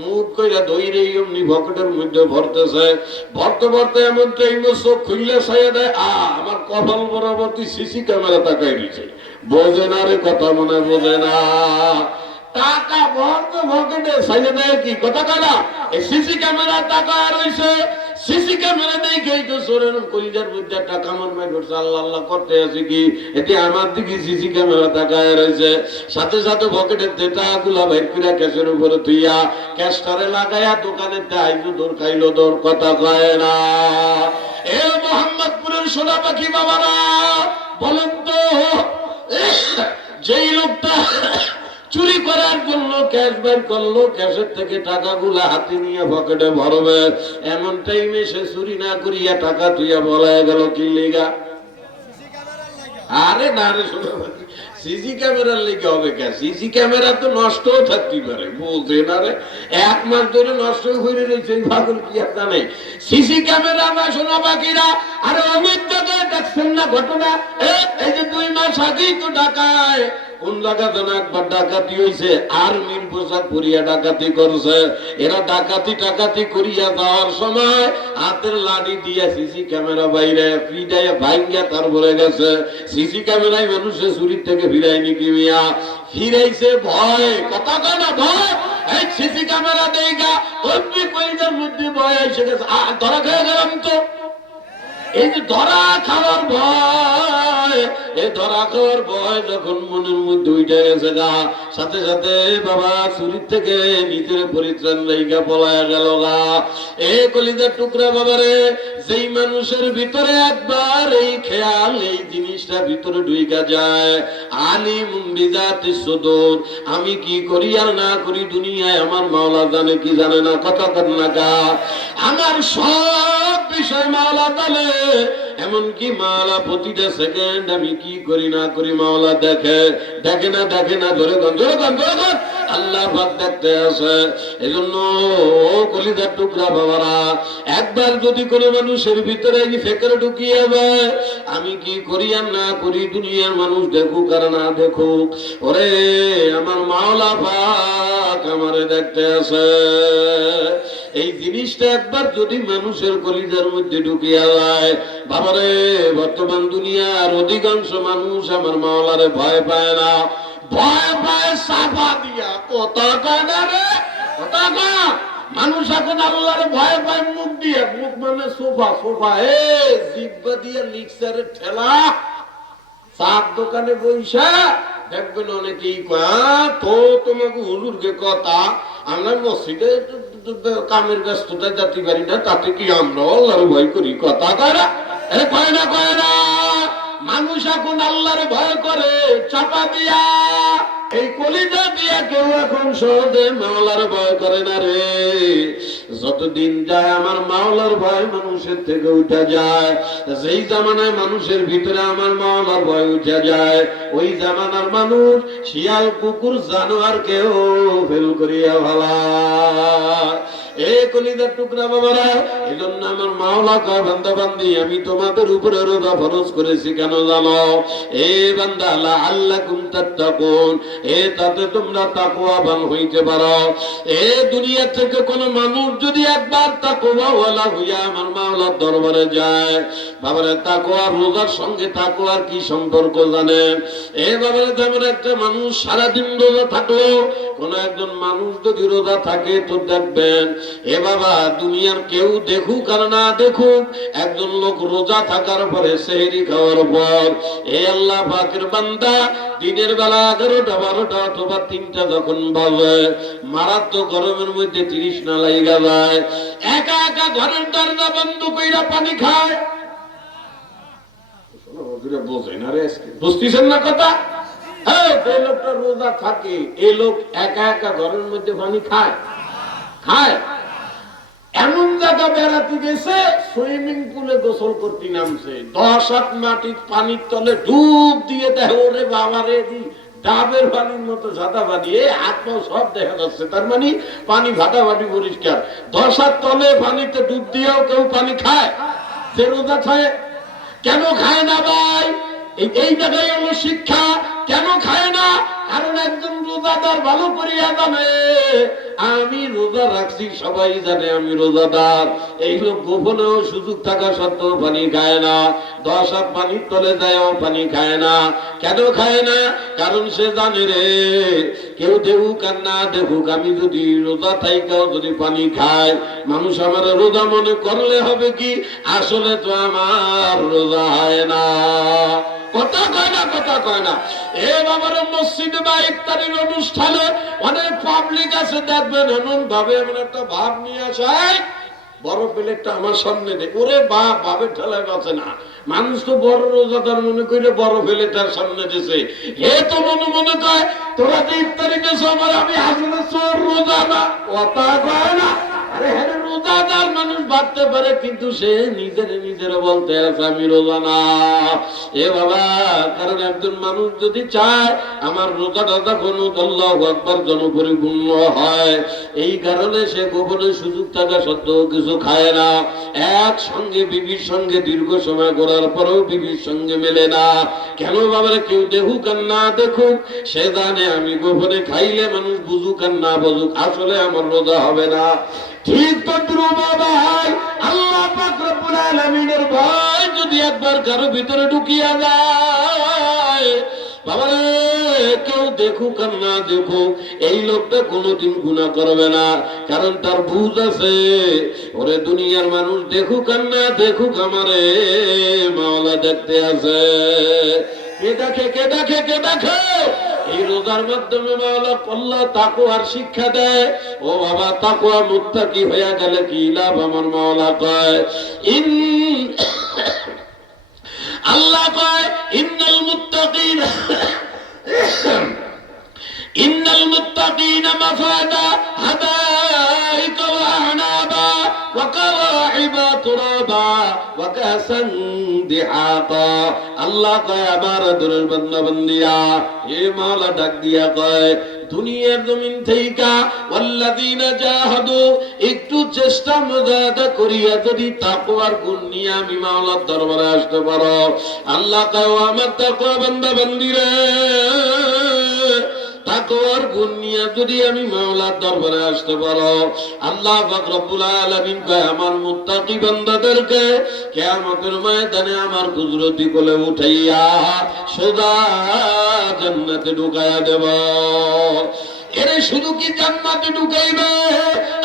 মুখ কইরা ধইরে এমনি পকেটের মধ্যে ভরতেছে। ভরতে ভরতে এমন টাইমে চোখ খুললে ছাইয়া দেয়, আমার কপাল বরাবর্তী সিসি ক্যামেরা তাকাই দিচ্ছে। বোঝে না রে কথা, মনে বোঝে না। টাকা ভরতে পকেটে সাইলে দেয় কি কথা কয়না এই সিসি ক্যামেরা টাকা রইছে সিসি ক্যামেরা দেখেই তো চোরের কলিজার মধ্যে একটা কামড় মাই করছে আল্লাহ আল্লাহ করতে আছে কি এটি আমার দিকে সিসি ক্যামেরা তাকায় রয়েছে সাথে সাথে পকেটের টাকাগুলা বাইর করে ক্যাশের উপরে তুইয়া ক্যাশটারে লাগাইয়া দোকানে আইজু দৌড় খাইলো দৌড় কথা কয় না। এ মোহাম্মদপুরের সোনা পাখি বাবারা বলেন তো যেই লোকটা চুরি করার জন্য ক্যাশ বের করলো ক্যাশের থেকে টাকাগুলা হাতে নিয়ে পকেটে ভরবে এমন টাইমে সে চুরি না করিয়া টাকা তুইয়া বলা গেল কি লিগা আরে না রে সিসি ক্যামেরার লেগে হবে কে সিসি ক্যামেরা তো নষ্টও থাকতে পারে বলছে না রে 1 মাস ধরে নষ্ট হয়ে রয়েছে পাগল কি আর জানে সিসি ক্যামেরা না শোনা বাকিরা আরে অনেক জায়গায় দেখছেন না ঘটনা এই যে 2 মাস আগেই তো ঢাকায় কোন জায়গা যেন একবার ডাকাতি হয়েছে আর্মির পোশাক পরিয়া ডাকাতি করছে এরা ডাকাতি করিয়া যাওয়ার সময় হাতের লাঠি দিয়া সিসি ক্যামেরা বাইরে ফিডাইয়া ভাঙ্গা তারপরে গেছে সিসি ক্যামেরায় মানুষের চুরির থেকে ফিরায়নি কি মিয়া ফিরাইছে ভয় কথা কয় না ভয় এই সিসি ক্যামেরা দেইগা অমনি কইদের মধ্যে ভয় এসে গেছে ধরা খেয়ে গেলাম তো এই যে ধরা খাওয়ার ভয় এই ধরা খাওয়ার ভয় যখন মনের মধ্যে উঠে গেছে গা সাথে সাথে বাবা চুরির থেকে নিজের পরিত্রাণ লাইগা পলায়া গেল গা এ কলিজার টুকরা বাবারে যেই মানুষের ভিতরে একবার এই খেয়াল এই জিনিসটা ভিতরে ঢুইকা যায় আলিমুম বিজাতিস সুদূর আমি কি করি আর না করি দুনিয়ায় আমার মাওলা জানে কি জানে না কথা কর না গা আমার সব বিষয় মাওলা জানে এমনকি মাওলা প্রতিটা সেকেন্ড আমি কি করি না করি মাওলা দেখে না ধরে আল্লাহ পাক দেখতে আছে এজন্য কলিজার টুকরা বাবারা একবার যদি কোনো মানুষের ভিতরে এই ফেকের ঢুকিয়ে যায় আমি কি করি আর না করি দুনিয়ার মানুষ দেখুক আর না দেখুক ওরে আমার মাওলা পাক আমারে দেখতে আছে এই জিনিসটা একবার যদি মানুষের কলিজার মধ্যে ঢুকিয়া যায় বাবারে বর্তমান দুনিয়ার অধিকাংশ মানুষ আমার মাওলারে ভয় পায় না ভয় পায় সাফা দিয়া কথা কয় না রে কথা কয় মানুষ এখন আল্লাহর ভয় পায় মুখ দিয়ে মুখ মানে সোফা জিহ্বা দিয়ে মিক্সারের ঠেলা চার দোকানে বইসা দেখবেন অনেকেই কয় তো তোমাকে হুজুরকে কথা আমরা মসজিদে কামের ব্যস্ততা যেতে পারি না তাতে কি আমরা আল্লাহর ভয় করি কথা কয় না মানুষ এখন আল্লাহর ভয় করে চাপা দিয়া এই কলিজা দিয়া কেউ এখন সহজে মাওলার ভয় করে না রে যতদিন যায় আমার মাওলার ভয় মানুষের থেকে উঠে যায় যেই জামানায় মানুষের ভিতরে আমার মাওলার ভয় উঠে যায় ওই জামানার মানুষ শিয়াল কুকুর জানোয়ার কেউ ফেল করিয়া ভালা এ কলিজার টুকরা বাবারা এজন্য আমার মাওলা কয় বান্দা বান্দি আমি তোমাদের উপরে রোজা ফরজ করেছি কেন জানো এ বান্দা লাআল্লাকুম তাত্তাকুন এ তাতে তোমরা তাকওয়াবান হইতে পারো এ দুনিয়া থেকে কোন মানুষ যদি একবার তাকওয়াওয়ালা হইয়া আমার মাওলার দরবারে যায় বাবারে তাকওয়া রোজার সঙ্গে তাকওয়ার কি সম্পর্ক জানেন এ বাবারে যেমন একটা মানুষ সারা দিন রোজা থাকলো কোন একজন মানুষ যদি রোজা থাকে তো দেখবেন এ বাবা দুনিয়ার কেউ দেখুক আর না দেখুক একজন লোক রোজা থাকার পরে সেহরি খাওয়ার পর এ আল্লাহ পাকের বান্দা দিনের বেলা 11টা 12টা অথবা 3টা যখন বাজে মারাত্মক গরমের মধ্যে 30 না লাগা যায় একা একা ঘরের দরজা বন্ধ কইরা পানি খায় বোঝেন না রে বুঝতেছেন না কথা যে লোকটা রোজা থাকে এই লোক একা একা ঘরের মধ্যে পানি খায় এমন জায়গা বেড়াতে গেছে সুইমিং পুলে গোসল করতে নামছে 10 হাত মাটির পানির তলে ডুব দিয়ে দেয় ওরে বাবা রে ডাবের পানির মতো সাদা পানি হাত পা সব দেখা যাচ্ছে তার মানে পানি ফাটাফাটি পরিষ্কার 10 হাত তলে পানিতে ডুব দিয়েও কেউ পানি খায় সে রোজা খায় কেন খায় না ভাই এই জায়গায় হলো শিক্ষা কেন খায় না কারণ একজন রোজাদার ভালো করিয়া জানে আমি রোজা রাখছি, সবাই জানে আমি রোজাদার। এই লোক গোপনেও সুযোগ থাকা সত্ত্বেও পানি খায় না, 10 হাত পানির তলে যায়ও পানি খায় না। কেন খায় না? কারণ সে জানে রে কেউ দেখুক আর না দেখুক, আমি যদি রোজা থাইকাও যদি পানি খায়, মানুষ আমার রোজা মনে করলে হবে কি আসলে তো আমার রোজা হয় না। কথা কয় না, কথা কয় না। এ বাবার মসজিদে বা ইফতারির অনুষ্ঠানে অনেক পাবলিক আছে, দেখবেন এমন ভাবে এমন একটা ভাব নিয়ে আসে, বড় প্লেটটা আমার সামনে দে, ওরে বাপ, ভাবের ঠেলায় বাঁচে না। মানুষ তো বড় রোজাদার মনে করে বড় প্লেটটার সামনে দিছে, হে তো মনে মনে কয় তোরা তো ইফতারি দেশ আমার, আমি আসলে চোর রোজা না। কথা কয় না। আরে হ্যাঁ, রোজাদার মানুষ ভাবতে পারে, কিন্তু সে নিজের বলতে আছে আমি রোজা না। এ বাবা, কারণ একজন মানুষ যদি চায় আমার রোজাটা যখন আল্লাহু আকবার জনপরিপূর্ণ হয়, এই কারণে সে গোপনে সুযোগ থাকা সত্ত্বেও কিছু খায় না। একসঙ্গে বিবির সঙ্গে দীর্ঘ সময় করার পরেও বিবির সঙ্গে মেলে না। কেন বাবারে? কেউ দেখুক আর না দেখুক, সে জানে আমি গোপনে খাইলে মানুষ বুঝুক আর না বুঝুক আসলে আমার রোজা হবে না। ঠিক তদ্রুপ ভাই, আল্লাহ পাক রব্বুল আলামিনের ভয় যদি একবার কারো ভিতরে ঢুকিয়া যায়, বাবারে কেউ দেখুক আর না দেখুক, এই লোকটা কোনোদিন গুনাহ করবে না। কারণ তার বুঝ আছে, ওরে দুনিয়ার মানুষ দেখুক আর না দেখুক, আমারে মাওলা দেখতে আছে। কে দেখে, কে দেখে, কে দেখে? এই রোজার মাধ্যমে মাওলা আল্লাহ তাকওয়ার শিক্ষা দেয়। ও বাবা, তাকওয়া মুত্তাকি হয়ে গেলে কি লাভ? আমার মাওলা কয় আল্লাহ কয় ইন্নাল মুত্তাকিনা মাফাদা হাদাইকা ওয়া আনাবা ওয়া কাওয়াইবা তুরাবা ওয়া কাসান দিহাকা। আল্লাহ কয় আমার আদরের বান্দা বান্দিরা, এ মাওলা ডাক দিয়া কয় দুনিয়ার জমিন থেকে ওয়াল্লাযিনা জাহাদু, একটু চেষ্টা মুজাহাদা করিয়া যদি তাকওয়ার গুণ নিয়ে আমি মাওলার দরবারে আসতে পারো, আল্লাহ কয় আমার তাকওয়া বান্দা বান্দিরা, তাকওয়ার গুণ নিয়ে যদি আমি মাওলার দরবারে আসতে পারো, আল্লাহ পাক রব্বুল আলামিন কয় আমার মুত্তাকি বান্দাদেরকে কিয়ামতের ময়দানে আমার কুদরতি কোলে উঠাইয়া সোজা জান্নাতে ঢুকায়া দেব। এরে শুধু কি জান্নাতে ঢুকাইবে?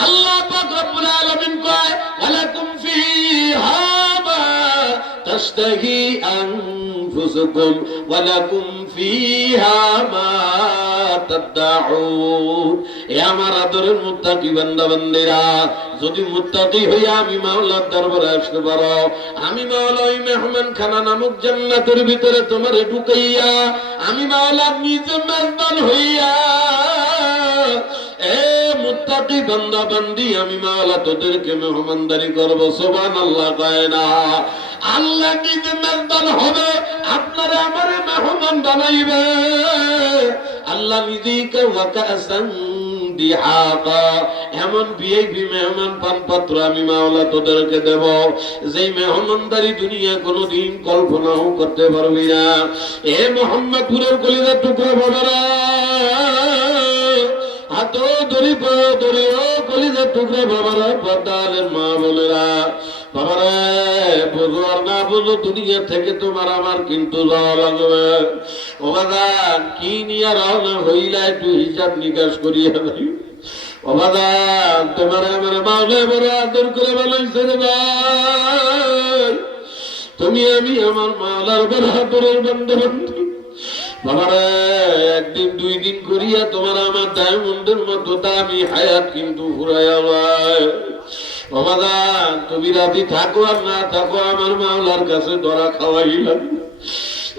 আল্লাহ পাক রব্বুল আলামিন কয় ওয়ালাকুম ফিহা মা তাশতাহি আনফুসুকুম ওয়ালাকুম ফিহা মা তাদউন। এ আমার আদরের মুত্তাকি বান্দা বান্দিরা, যদি মুত্তাকি হইয়া আমি মাওলার দরবারে আসতে পারো, আমি মাওলা ওই মেহমান খানা নামক জান্নাতের ভিতরে তোমারে ঢুকাইয়া আমি মাওলা নিজে মেজবান হইয়া, এ মুত্তাকি বান্দা বান্দি, আমি মাওলা তোদেরকে মেহমানদারি করব। সুবহানাল্লাহ কয় না? আল্লাহ নিজে মেজবান হবে, আপনারা আমারে মেহমান বানাইবে। আল্লাহ নিজেই ওয়া কাসান দিহাকা, এমন ভিআইপি মেহমান পানপত্র আমি মাওলা তোদেরকে দেব, যেই মেহমানদারি দুনিয়া কোনোদিন কল্পনাও করতে পারবি না। এ মোহাম্মদপুরের কলিজার টুকরা বাবারা, হাতো ধরি পাও ধরি, ও কলিজার টুকরা বাবারা, পর্দালের মা বোনেরা, বাবারা বুঝো আর না বুঝো, দুনিয়া থেকে তোমার আমার কিন্তু যাওয়া লাগবে। ও বাজান, কি নিয়ে রওনা হইলা একটু হিসাব নিকাশ করিয়া যাই। ও বাজান, তোমার আমার মাওলা বড় আদর করে বানাইছে রে ভাই। তুমি আমি আমার মাওলার বড় আদরের বান্দা বান্দি। বাবারে একদিন দুই দিন করিয়া তোমার আমার ডায়মন্ডের মতো দামি হায়াত কিন্তু ফুরাইয়া যায়। বাবা তুমি রাতি থাকো আর না থাকো, আমার মাওলার কাছে ধরা খাওয়াইলাম।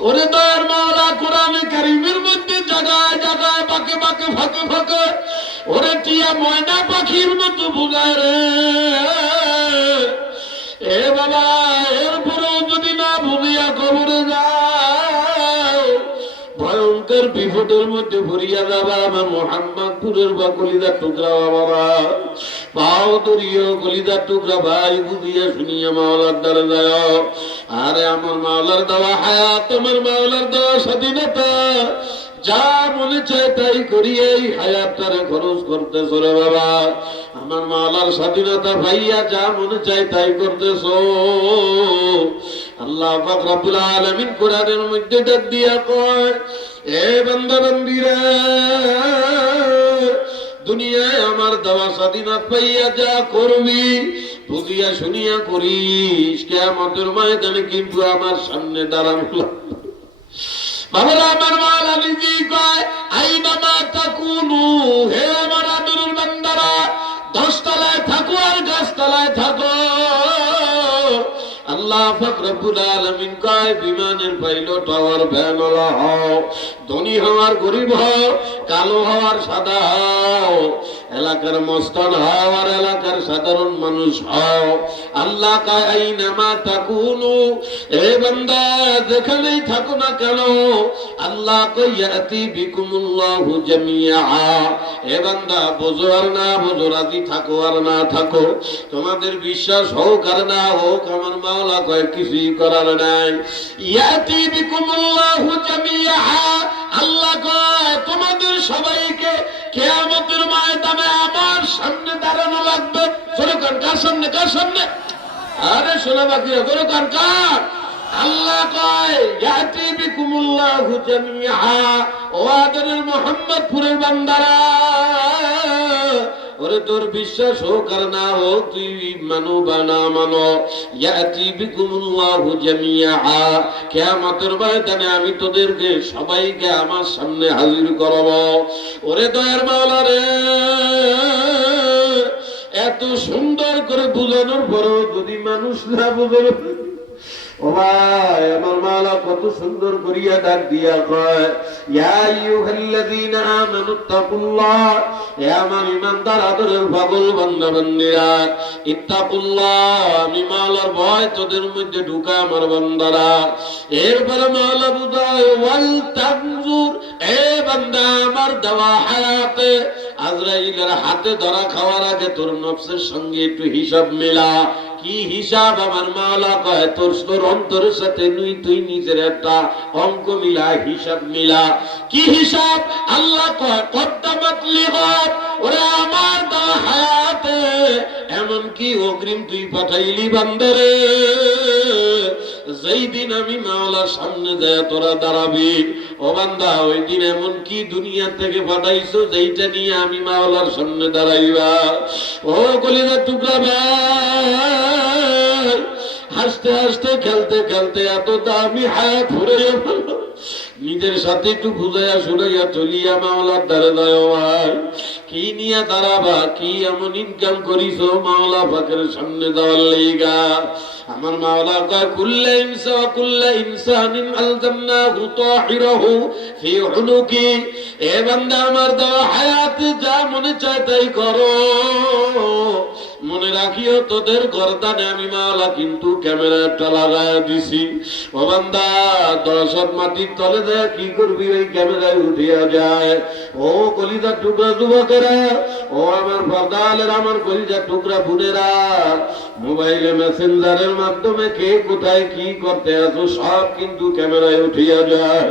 ওরে দয়ার মাওলা কোরআনে কারীমের মধ্যে জায়গায় জায়গায় বাঁকে বাঁকে ফাঁকে ফাঁকে ওরে টিয়া ময়না পাখির মতো বুঝায় রে। এ বাবা, এরপরেও যদি না বুঝিয়া কবরে যাও, ভয়ঙ্কর বিপদের মধ্যে ভরিয়া যাবা। আমার মোহাম্মদপুরের বা কলিজার টুকরা বাবারা, পাও দরিও কলিজার টুকরা ভাই, বুঝিয়া শুনিয়া মাওলার দ্বারা যায়। আরে আমার মাওলার দেওয়া হায়াত, আমার মাওলার দেওয়া স্বাধীনতা যা মনে চায় তাই করি, এই হায়াতটারে খরচ করতেছ রে বাবা। আমার মাওলার স্বাধীনতা ভাইয়া যা মনে চায় তাই করতেছ। আল্লাহ পাক রব্বুল আলামিন কোরআনের মধ্যে ডাক দিয়া কয়, এ বান্দা বান্দীরা, দুনিয়ায় আমার দেওয়া স্বাধীনতা পাইয়া যা করবি বুঝিয়া শুনিয়া করিস, কিয়ামতের ময়দানে কিন্তু আমার সামনে দাঁড়ানো লাগবে। বাবারা, আমার মাওলা নিজেই কয়, আইনামা তাকুনু, হে আমার আদরের বান্দারা, 10 তলায় থাকো আর গাছতলায় থাকো। আল্লাহ পাক রব্বুল আলামিন কয়, বিমানের পাইলট হওয়ার ভ্যানওয়ালা হও, ধনী হওয়ার গরিব হও, কালো হওয়ার সাদা হও, এলাকার মস্তান হও আর এলাকার সাধারণ মানুষ হও। আল্লাহ কয়, আইনামা তাকুনু, এ বান্দা যেখানেই থাকো না কেন, আল্লাহ কয়, ইয়াতি বিকুমুল্লাহু জামিআ। এ বান্দা, বোঝো আর না বোঝো, রাজি থাকো আর না থাকো, তোমাদের বিশ্বাস হোক আর না হোক, আমার মাওলা কয় কিছুই করার নাই। ইয়াতি বিকুমুল্লাহু জামিআ, আল্লাহ কয় তোমাদের সবাইকে কিয়ামতের ময়দানে আমার সামনে দাঁড়ানো লাগবে। চলো কার কার সামনে, কার সামনে? আরে শোনা বাকি চলো কার কার? আল্লাহ কয়, ইয়াতি বিকুমুল্লাহু জামিআ। ও আদরের মুহাম্মদপুরের বান্দারা, ওরে তোর বিশ্বাস হোক আর না হোক, তুই মানো বা না মানো, ইয়াতি বিকুমুল্লাহু জামিআ, কিয়ামতের ময়দানে আমি তোদেরকে সবাইকে আমার সামনে হাজির করব। ওরে দয়ার মাওলা রে, এত সুন্দর করে বুঝানোর পরও যদি মানুষ না বুঝে, ও ভাই, আমার মাওলা কত সুন্দর করিয়া ডাক দিয়া কয়, ইয়া আইয়ুহাল্লাযীনা আমানুত্তাকুল্লাহ, হে আমার ঈমানদার আদরের পাগল বান্দা বান্দীরা, ইত্তাকুল্লাহ, আমি মাওলার ভয় তোদের মধ্যে ঢুকা আমার বান্দারা। এরপরে মাওলা বুঝায়, ওয়াল তানজুর, এ বান্দা আমার দেওয়া হায়াতে আজরাইলের হাতে ধরা খাওয়ার আগে তোর নফসের সঙ্গে একটু হিসাব মেলা। কি হিসাব? আমার মাওলা কয়, তোর অন্তরের সাথে তুই নিজের একটা অঙ্ক মিলা, হিসাব মিলা। কি হিসাব? আল্লাহ কয়, কদ্দামাত লিগাত, ওরে আমার দেওয়া হায়াতে এমন কি অগ্রিম তুই পাঠাইলি বান্দারে, যেই দিন আমি মাওলার সামনে যায় তোরা দাঁড়াবি, ও বান্দা ওই দিন এমন কি দুনিয়া থেকে পাঠাইছো যেইটা নিয়ে আমি মাওলার সামনে দাঁড়াইবা। ও কলিজার টুকরা ভাই, হাসতে হাসতে খেলতে খেলতে এত দামি হায়াত ফুরাইয়া গেল, নিজের সাথে একটু বুঝাইয়া শুনাইয়া চলিয়া মাওলার দ্বারে যায়। ভাই, কি নিয়ে দাঁড়াবা? কি এমন ইনকাম করিছো মাওলা পাকের সামনে দেওয়ার লাইগা? আমার মাওলা কয়, কুল্লা ইনসা ওয়া কুল্লা ইনসানিন আলজামনাহু তাহিরাহু ফি উনুকি। এ বান্দা, আমার দেওয়া হায়াত যা মনে চায় তাই করো, মনে রাখিও তোদের গর্দানে আমি মাওলা কিন্তু ক্যামেরাটা লাগায় দিছি। ও বান্দা, দশত মাটির তলে দেয় কি করবি? ওই ক্যামেরায় উঠিয়া যায়। ও কলিজার টুকরা যুবকেরা, ও আমার পর্দালের আমার কলিজার টুকরা বোনেরা, মোবাইলে মেসেঞ্জারের মাধ্যমে কে কোথায় কি করতে আছো সব কিন্তু ক্যামেরায় উঠিয়া যায়।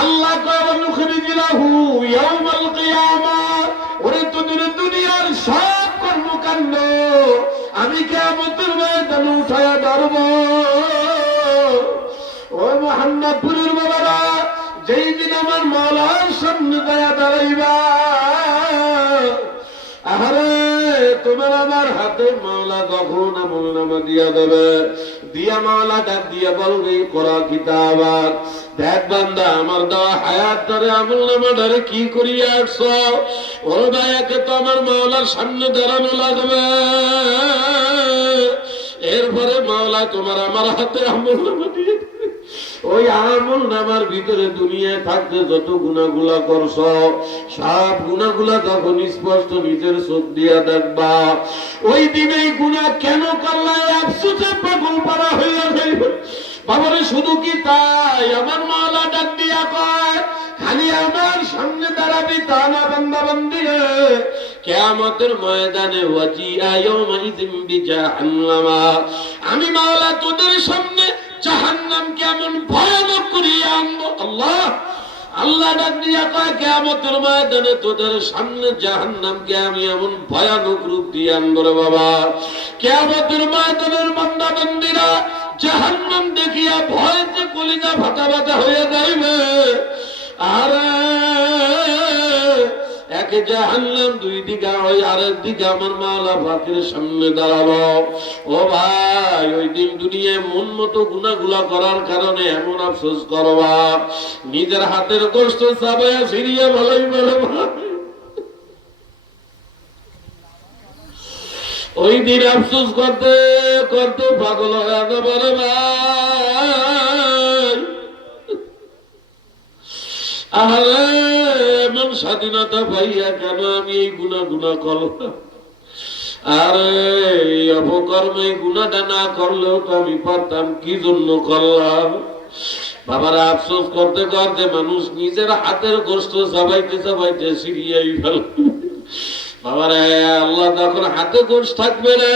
আল্লাহ কয়, নুখরিজুহু ইয়াউমাল কিয়ামাহ, ওরে তোদের দুনিয়ার সব কর্মকাণ্ড আমি কিয়ামতের ময়দানে উঠায়া ধরব। ও মুহাম্মদপুরের বাবারা, যেই দিন আমার মাওলার সামনে দাঁড়াইবা, আরে তোমার আমার হাতে মাওলা যখন আমলনামা দিয়া দেবে, দিয়া মাওলা ডাক দিয়া বলবে, করা কিতাব, দেখ বান্দা আমার দেওয়া হায়াত ধরে আমলনামা ধরে কি করিয়া আসছ। ওর ভাইয়াকে তো আমার মাওলার সামনে দাঁড়ানো লাগবে। এরপরে মাওলা তোমার আমার হাতে আমলনামা দিয়ে, ওই আমলনামার ভিতরে দুনিয়ায় থাকতে যত গুনাহগুলা করছ সব গুনাহগুলা তখন স্পষ্ট নিজের চোখ দিয়া দেখবা। ওই দিনে গুনাহ কেন করলে আফসোসে পাগল পারা হইয়া যাইবে। বাবারে, শুধু কি তাই? আমার মাওলা ডাক দিয়া কয়, খালি আমার সামনে দাঁড়াবি তা না বান্দা বান্দি, কিয়ামতের ময়দানে ওয়াজিআ ইয়াউমাইযিন বিজাহান্নাম, আমি মাওলা তোদের সামনে জাহান্নাম কেমন ভয়ানক করিয়া আনবো। আল্লাহ, আল্লাহ ডাক দিয়া কয় কিয়ামতের ময়দানে তোদের সামনে জাহান্নামকে আমি এমন ভয়ানক রূপ দিয়ে আনবো রে বাবা। কিয়ামতের ময়দানের বান্দা বান্দীরা জাহান্নাম দেখিয়া ভয়তে কলিজা ফাটা ফাটা হয়ে যাইবে। আরে একে জাহান্নাম দুই দিকে, ওই আরেক দিকে আমার মাওলা পাকের সামনে দাঁড়ালো। ও ভাই, ওই দিন দুনিয়ায় মন মতো গুনাহগুলা করার কারণে এমন আফসোস করবা, নিজের হাতের গোশত চাবায়া ফিরিয়ে ভালোই ভালো। ওই দিন আফসোস করতে করতে পাগল হয়ে যাবে রে ভাই। আরে এমন স্বাধীনতা পাইয়া কেন আমি এই গুনাহ করলাম? আরে এই অপকর্মে গুনাহটা না করলেও তো আমি পারতাম, কি জন্য করলাম? বাবারা আফসোস করতে করতে মানুষ নিজের হাতের গোশত চাবাইতে চাবাইতে সিরিয়াই ফেল। বাবারে আল্লাহ তখন হাতে গোশত থাকবে না,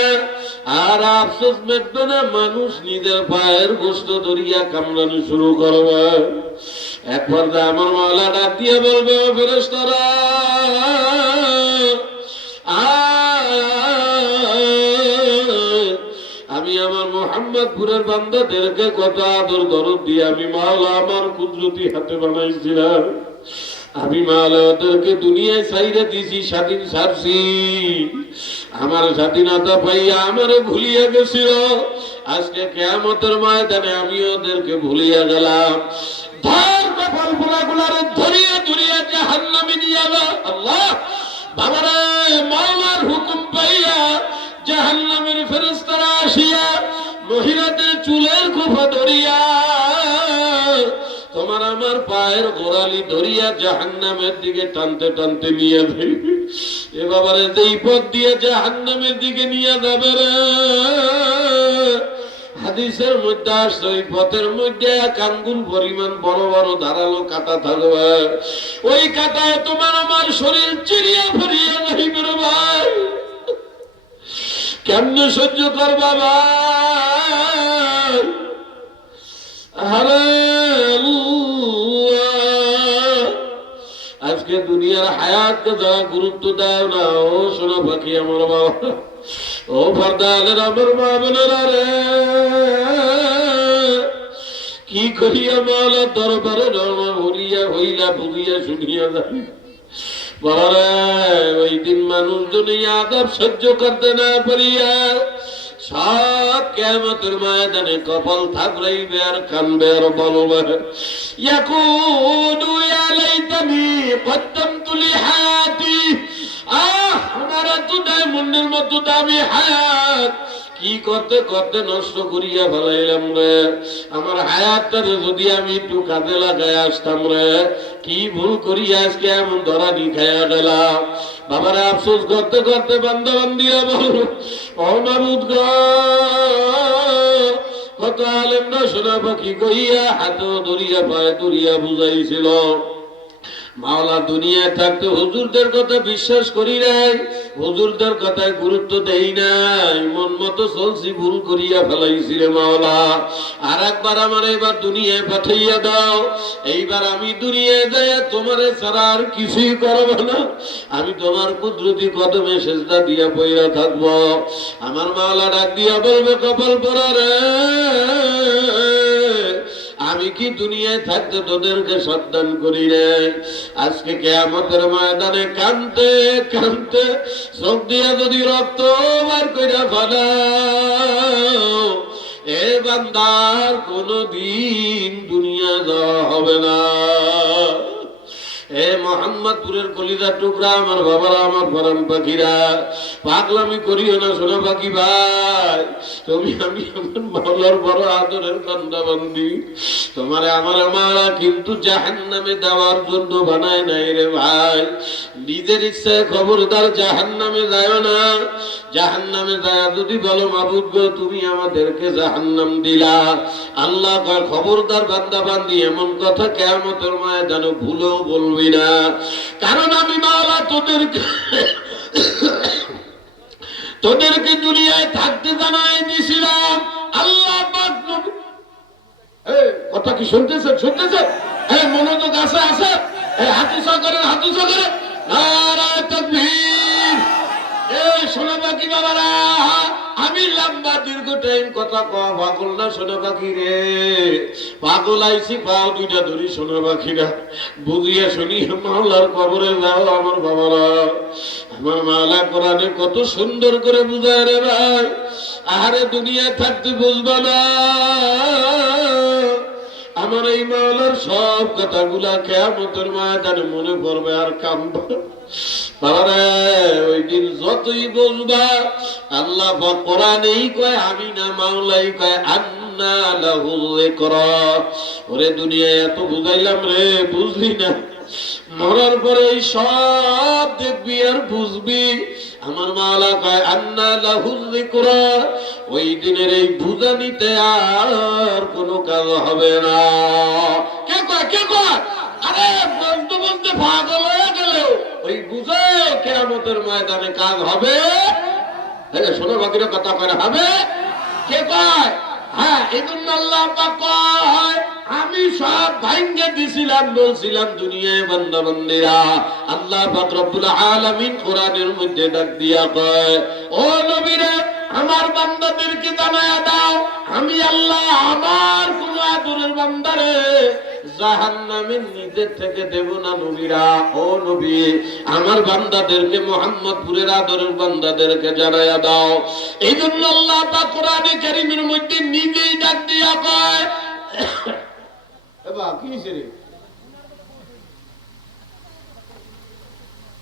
আর আফসোস মেটবে না, মানুষ নিজের পায়ের গোশত ধরিয়া কামড়ানো শুরু করবে। এক পর্যায়ে আমার মাওলা ডাক দিয়ে বলবে, ও ফেরেশতারা, আমি আমার মুহাম্মদপুরের বান্দাদেরকে কত আদর দরদ দিয়ে আমি মাওলা আমার কুদরতি হাতে বানাইছিলাম। আমি মাওলা ওদেরকে দুনিয়ায় ছাইরে দিছি, স্বাধীন ছাড়ছি। আমার স্বাধীনতা পাইয়া আমারে ভুলিয়া গেছিল, আজকে কিয়ামতের ময়দানে আমি ওদেরকে ভুলিয়া গেলাম। ধর কপাল গুলাগুলারে ধরিয়ে ধরিয়ে জাহান্নামে নিয়ে যা। আল্লাহ বাবারে, মাওলার হুকুম পাইয়া জাহান্নামের ফেরেশতারা আসিয়া মহিলাদের চুলের খোপা ধরিয়া তোমার আমার পায়ের গোড়ালি ধরিয়া জাহান্নামের দিকে টানতে টানতে নিয়ে যাবে। এ বাবারে, যেই পথ দিয়ে জাহান্নামের দিকে নিয়ে যাবে রে, হাদিসের মধ্যে আসছে ওই পথের মধ্যে এক আঙ্গুল পরিমাণ বড় বড় ধারালো কাঁটা থাকবে। ওই কাঁটায় তোমার আমার শরীর চিরিয়া ফিরিয়া যাইবে রে ভাই। কেমনে সহ্য করবা ভাই? আরে আজকে দুনিয়ার হায়াতকে যারা গুরুত্ব দেয় না, ও সোনা পাখি আমার বাবা, ও পর্দালের আমার মা বোনেরা রে, কি করিয়া মাওলা দরবারে রওনা হইয়া হইলা বুঝিয়া শুনিয়া যাই। বলে ওই দিন মানুষজন এই আযাব সহ্য করতে না পারিয়া সব কিয়ামতের ময়দানে কপাল থাপড়াইবে আর কানবে আর বলবে, ইয়াকুলু ইয়া লাইতানি কদ্দামতু লি হায়াতি। আমার তো ডায়মন্ডের মতো দামি হায়াত কি করতে করতে নষ্ট করিয়া ফেলাইলাম রে। আমার হায়াতটারে যদি আমি একটু কাজে লাগাই আসতাম রে, কি ভুল করিয়া আজকে এমন ধরানি খাইয়া গেলাম। বাবারা আফসোস করতে করতে বান্দা বান্দিরা বল, ও মাবুদ গো, কত আলেম না সোনা পাখি কইয়া হাতে ধরিয়া পায়ে ধরিয়া বুঝাইছিল। মাওলা দুনিয়ায় থাকতে হুজুরদের কথা বিশ্বাস করি নাই, হুজুরদের কথায় গুরুত্ব দেই নাই, মন মতো চলছি, ভুল করিয়া ফেলাইছি রে মাওলা। আর একবার আমার এবার দুনিয়ায় পাঠাইয়া দাও। এইবার আমি দুনিয়ায় যাই তোমারে ছাড়া আর কিছুই করব না, আমি তোমার কুদরতি কদমে সেজদা দিয়া পইরা থাকবো। আমার মাওলা ডাক দিয়া বলবে, কপাল পোড়া রে, আমি কি দুনিয়ায় থাকতে তোদেরকে সাবধান করি নাই? আজকে কিয়ামতের ময়দানে কানতে কানতে চোখ দিয়া যদি রক্ত বার কইরা ফেলাও, এ বান্দার কোনদিন দুনিয়া যাওয়া হবে না। এ মোহাম্মদপুরের কলিজার টুকরা আমার বাবারা, আমার ফরান পাখিরা, পাগলামি করিও না সোনা পাখি ভাই। তুমি আমি আমার মাওলার বড় আদরের বান্দা বান্দি। তোমারে আমার মাওলা কিন্তু জাহান্নামে দেওয়ার জন্য বানায় নাই রে ভাই। নিজের ইচ্ছায় খবরদার জাহান্নামে যায় না। জাহান্নামে যায় যদি বলো, মাবুদ গো তুমি আমাদেরকে জাহান্নাম দিলা, আল্লাহ কয় খবরদার বান্দা বান্দি এমন কথা কিয়ামতের ময়দানে ভুলেও বলবি না। কারণ আমি মাওলা তোদেরকে দুনিয়ায় থাকতে জানাই দিছিলাম। আল্লাহ পাক কথা কি শুনতেছেন? শুনতেছেন? এই মনোযোগ আছে আছে, এই হাতুসা করেন হাতুসা করেন, নারায়ে তাকবীর। এই শোনো বাকি বাবারা, আমি লম্বা দীর্ঘ টাইম কথা কওয়া পাগল না, শোনো বাকি রে, পাগল আইছি পাও দুইটা ধরি, শোনো বাকিরা বুঝিয়া শুনি মাওলার কবরে যাও আমার বাবারা। আমার মাওলা কোরআনে কত সুন্দর করে বুঝায় রে ভাই, আরে দুনিয়ায় থাকতে বুঝবা না, আমার এই মাওলার সব কথাগুলা কিয়ামতের ময়দানে মনে পড়বে আর কাঁদবা বাবারে। ওই দিন যতই বুঝবা, আল্লাহ পাক কোরআনেই কয়, আমি না মাওলাই কয় আন্না লাহুল যিকরা। ওরে দুনিয়ায় এত বুঝাইলাম রে, বুঝলি না, মরার পরে এই সব দেখবি আর বুঝবি। আমার মাওলা কয় আন্না লাহুল যিকরা, ওই দিনের এই বুঝানিতে আর কোনো কাজ হবে না। কে কয় কে কয়? আরে বলতে বলতে পাগল হয়ে গেল, ওই বুঝে কিয়ামতের ময়দানে কাজ হবে। শোনো বাকিরা কথা কয় হবে, কে কয়? হ্যাঁ, এজন্য আল্লাহ পাক কয়, আমি সব ভাঙ্গে দিছিলাম, বলছিলাম দুনিয়ায় বান্দা বান্দিরা। আল্লাহ পাক রব্বুল আলামিন কোরআনের মধ্যে ডাক দিয়া কয়, ও নবীরা, আমার বান্দাদেরকে জানায়া দাও, আমি আল্লাহ আমার কোন আদরের বান্দারে জাহান্নামের নিজের থেকে দেব না। নবীরা, ও নবী, আমার বান্দাদেরকে, মুহাম্মদপুরের আদরের বান্দাদেরকে জানায়া দাও। এই জন্য আল্লাহ পাক কোরআনে কারীমের মধ্যে নিজেই ডাক দিয়া কয়, এবার কি হইছে রে,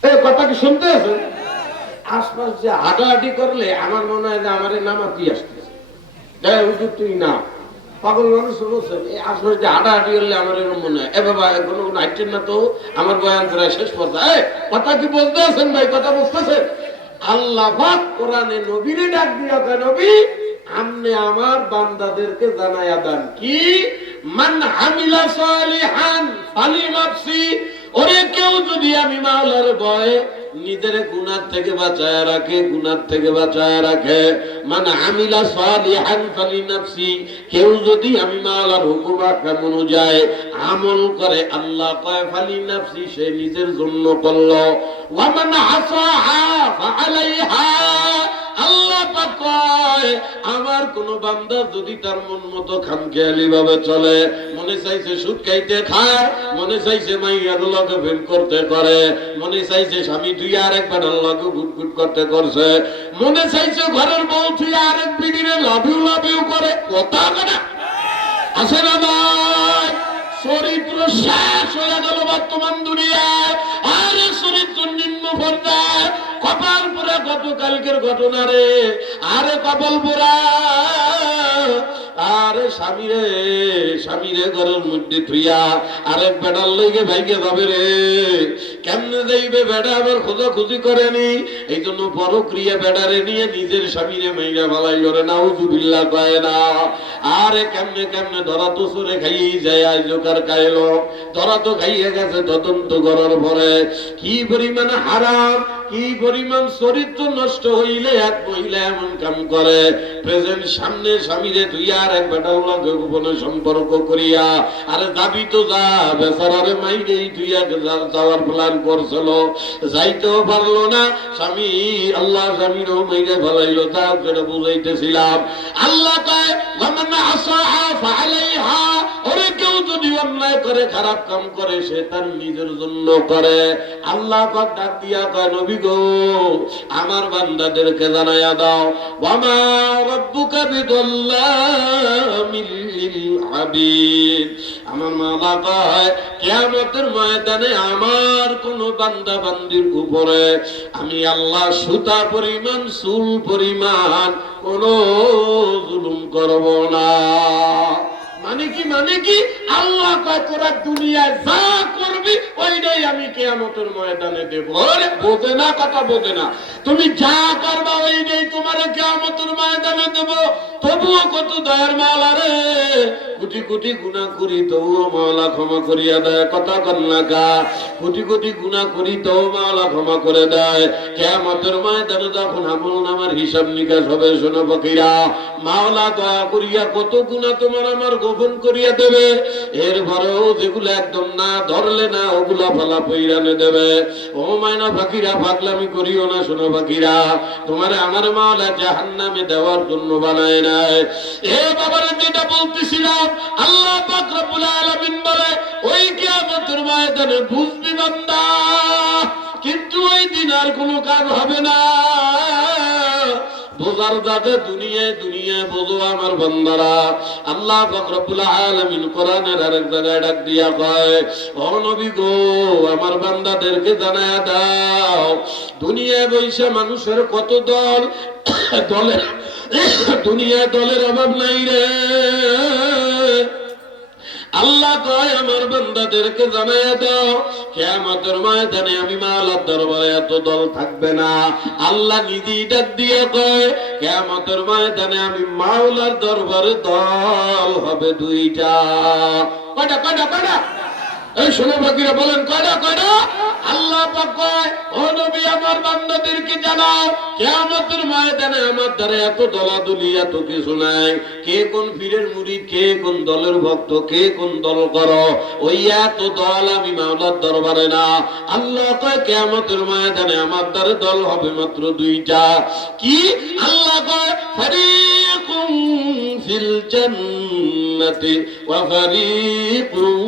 এই কথা কি শুনতে আছেন? আশপাশ যে হাঁটাহাঁটি করলে আমার মনে হয় যে আমারে নামাতি আসতেছে, যাই হুজুর তুই না, পাগল মানুষ বলছেন, এই আশপাশ যে হাঁটাহাঁটি করলে আমার এরকম মনে হয়, এ বাবা কোনো কোনো হাঁটছেন না তো, আমার বয়ান প্রায় শেষ পর্যায়ে। কথা কি বলতে আছেন ভাই, কথা বুঝতেছেন? আল্লাহ পাক কোরআনে নবীরে ডাক দিয়া কয়, নবী, আপনি আমার বান্দাদেরকে জানায়া দেন কি, মান আমিলা সালিহান ফালিনাফসি। ওরে কেউ যদি আমি মাওলার ভয়ে নিজের গুনাহ থেকে বাঁচায় রাখে, গুনাহ থেকে বাঁচায় রাখে, মানে আমিলা সালিহান ফালিনাফসি, কেউ যদি আমি মাওলার হুকুম আহকাম অনুযায়ী আমল করে, আল্লাহ কয় ফালিনাফসি, সে নিজের জন্য করলো, ওয়া মান আসাহা ফাআলাইহা। আল্লাহ পাক কয়, আমার কোন বান্দা যদি তার মন মতো খামখেয়ালি ভাবে চলে, মনে চাইছে সুদ খাইতে খায়, মনে চাইছে মাইয়ার লগে প্রেম করতে করে, মনে চাইছে স্বামী তুই আরেক বেটার লগে গুটগুট করতে করছে, মনে চাইছে ঘরের বউ তুই আরেক বিড়িরে লাভিউ লাভিউ করে, কথা না আছে না ভাই? চরিত্র শেষ হয়ে গেল বর্তমান দুনিয়ায়, আরে চরিত্র নিম্ন পর্যায়ে। কপাল পোড়া গতকালকের ঘটনা রে, আরে কপাল পোড়া, আরে স্বামীরে স্বামীরে ঘরের মধ্যে থুইয়া আরেক বেটার লইগে ভাইগে যাবে রে, কেমনে যাইবে বেটা আবার খোঁজাখুঁজি করেনি, এই জন্য পরক্রিয়া বেটারে নিয়ে নিজের স্বামীরে মাইরা ভালাই করে, নাউযুবিল্লাহ কয় না। আরে কেমনে কেমনে ধরা তো সরে খাইয়ে যায়, আইজকার খাইলো, ধরা তো খাইয়ে গেছে তদন্ত করার পরে, কি পরিমাণ হারাম, কি পরিমাণ চরিত্র নষ্ট হইলে এক মহিলা এমন কাম করে, প্রেজেন্ট সামনে স্বামীরে তুই আর এক বেটার লগে গোপনে সম্পর্ক করিয়া, আরে যাবি তো যা, বেচারারে মাইরেই তুই এক যাওয়ার প্ল্যান করছিল, যাইতেও পারলো না স্বামী, আল্লাহ স্বামীরও মাইরে ফেলাইলো, তার করে বুঝাইতেছিলাম। আল্লাহ কয়, ওয়ামান আসাহা ফাআলাইহা, ওরে কেউ যদি অন্যায় করে, খারাপ কাম করে, সে তার নিজের জন্য করে। আল্লাহ পাক ডাক দিয়া কয়, নবী গো, আমার বান্দাদেরকে জানায়া দাও, ওয়ামা রাব্বুকা বিযাল্লামিল লিল আবিদ। আমার মাওলা কয়, কিয়ামতের ময়দানে আমার কোন বান্দা বান্দির উপরে আমি আল্লাহ সুতা পরিমাণ, চুল পরিমাণ কোন জুলুম করব না। মানে কি, মানে কি, আল্লাহ কয় তোরা দুনিয়ায় যা করবি ওইটাই আমি কিয়ামতের ময়দানে দেব। বোঝে না, কথা বোঝে না। তুমি যা করবা ওইটাই তোমার কিয়ামতের ময়দানে দেব। তবুও কত দয়ার মাওলা রে, কোটি কোটি গুনাহ করি তবুও মাওলা ক্ষমা করিয়া দেয়। কথা কন না গা, কোটি কোটি গুনাহ করি তবু মাওলা ক্ষমা করে দেয়। কিয়ামতের ময়দানে যখন আমলনামার হিসাব নিকাশ হবে, শোনো ফকিরা, মাওলা দয়া করিয়া কত গুনাহ তোমার আমার গোপন করিয়া দেবে। এরপরেও যেগুলো একদম না ধরলে না, ওগুলা ফালা পইরানে দেবে। ও মায়না ফকিরা, পাগলামি করিও না। শোনো ফকিরা, তোমার আমার মাওলা জাহান্নামে দেওয়ার জন্য বানায় নাই। এ বাবারে, যেটা বলতেছিলাম, আল্লাহ পাক রব্বুল আলামিন বলে ওই কিয়ামতের ময়দানে বুঝবি বান্দা, কিন্তু ওই দিন আর কোনো কাজ হবে না। বোঝার যাতে দুনিয়ায় দুনিয়ায় বোঝো আমার বান্দারা। আল্লাহ পাক রব্বুল আলামিন কোরআনের আরেক জায়গায় ডাক দিয়া কয়, ও নবী গো, আমার বান্দাদেরকে জানায়া দাও, দুনিয়ায় বৈশা মানুষের কত দল, দলের দুনিয়ায় দলের অভাব নাই রে। আল্লাহ কয় আমার বান্দাদেরকে জানায়া দাও, কিয়ামতের ময়দানে আমি মাওলার দরবারে এত দল থাকবে না। আল্লাহ নিজেই ডাক দিয়ে কয়, কিয়ামতের ময়দানে আমি মাওলার দরবারে দল হবে দুইটা। কয়টা কয়টা কয়টা? এই শোনো ফকিরা, বলেন কয়টা কয়টা? আল্লাহ পাক কয়, ও নবী আমার বান্দাদেরকে জানাও, কিয়ামতের ময়দানে আমার দ্বারা এত দলাদলি এত কিছু নাই। কে কোন পীরের মুরিদ, কে কোন দলের ভক্ত, কে কোন দল করো, ওই এত দল আমি মাওলার দরবারে না। আল্লাহ কয় কিয়ামতের ময়দানে আমার দ্বারা দল হবে মাত্র দুইটা। কি? আল্লাহ কয় ফারিকুম ফিল জান্নাতি ওয়া ফারিকুম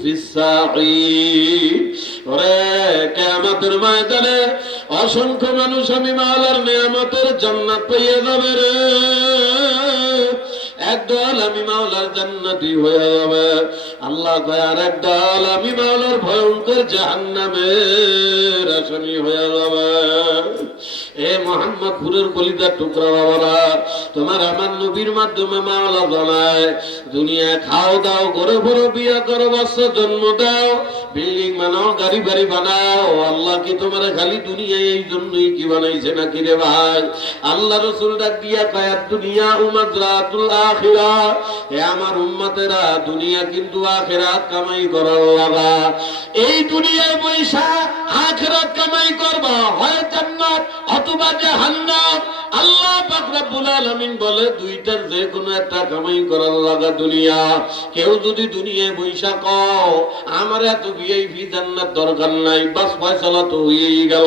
ফিস সাঈর। ওরে কিয়ামতের ময়দানে অসংখ্য মানুষ আমি মাওলার নিয়ামতের জান্নাত পেয়ে যাবে রে। একদল আমি মাওলার জান্নাতি হয়ে যাবে। আল্লাহ কয় আর একদল আমি মাওলার ভয়ঙ্কর জাহান্নামের আসামি হয়ে যাবে। এ মোহাম্মদপুরের কলিজার টুকরা বাবারা, তোমার আমার নবীর মাধ্যমে মাওলা জানায়, দুনিয়ায় খাও দাও, ঘরে ঘরে বিয়ে করো, বাচ্চা জন্ম দাও, বিল্ডিং বানাও, গাড়ি বাড়ি বানাও। আল্লাহ কি তোমার খালি দুনিয়ায় এই জন্যই কি বানাইছে নাকি রে ভাই? আল্লাহ রাসূল ডাক দিয়া কয়, দুনিয়া উমাজরাতুল আখিরা। হে আমার উম্মতেরা, দুনিয়া কিন্তু আখিরাত কামাই করার লাগা। এই দুনিয়ায় পয়সা আখিরাত কামাই করবা, হয় জান্নাত অথবা জাহান্নাম। আল্লাহ পাক রব্বুল আলামিন বলে দুইটার যে কোনো একটা কামাই করার লাগা দুনিয়া। কেউ যদি দুনিয়ায় পয়সা কও আমার এত ভিআইপি জান্নাত দরকার নাই, বাস ফয়সালা তো হয়েই গেল,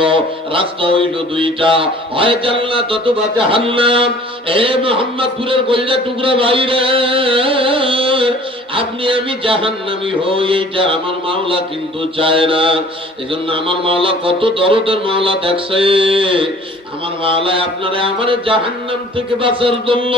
রাস্তা হইল দুইটা, হয় জান্নাত অথবা জাহান্নাম। এ মোহাম্মদপুরের কলিজা টুকরা ভাইরে, আপনি আমি জাহান্নামী হই, এইটা আমার মাওলা কিন্তু চায় না। এজন্য আমার মাওলা কত দরদের মাওলা দেখছে। আমার মাওলা আপনারে আমারে জাহান্নাম থেকে বাঁচার জন্য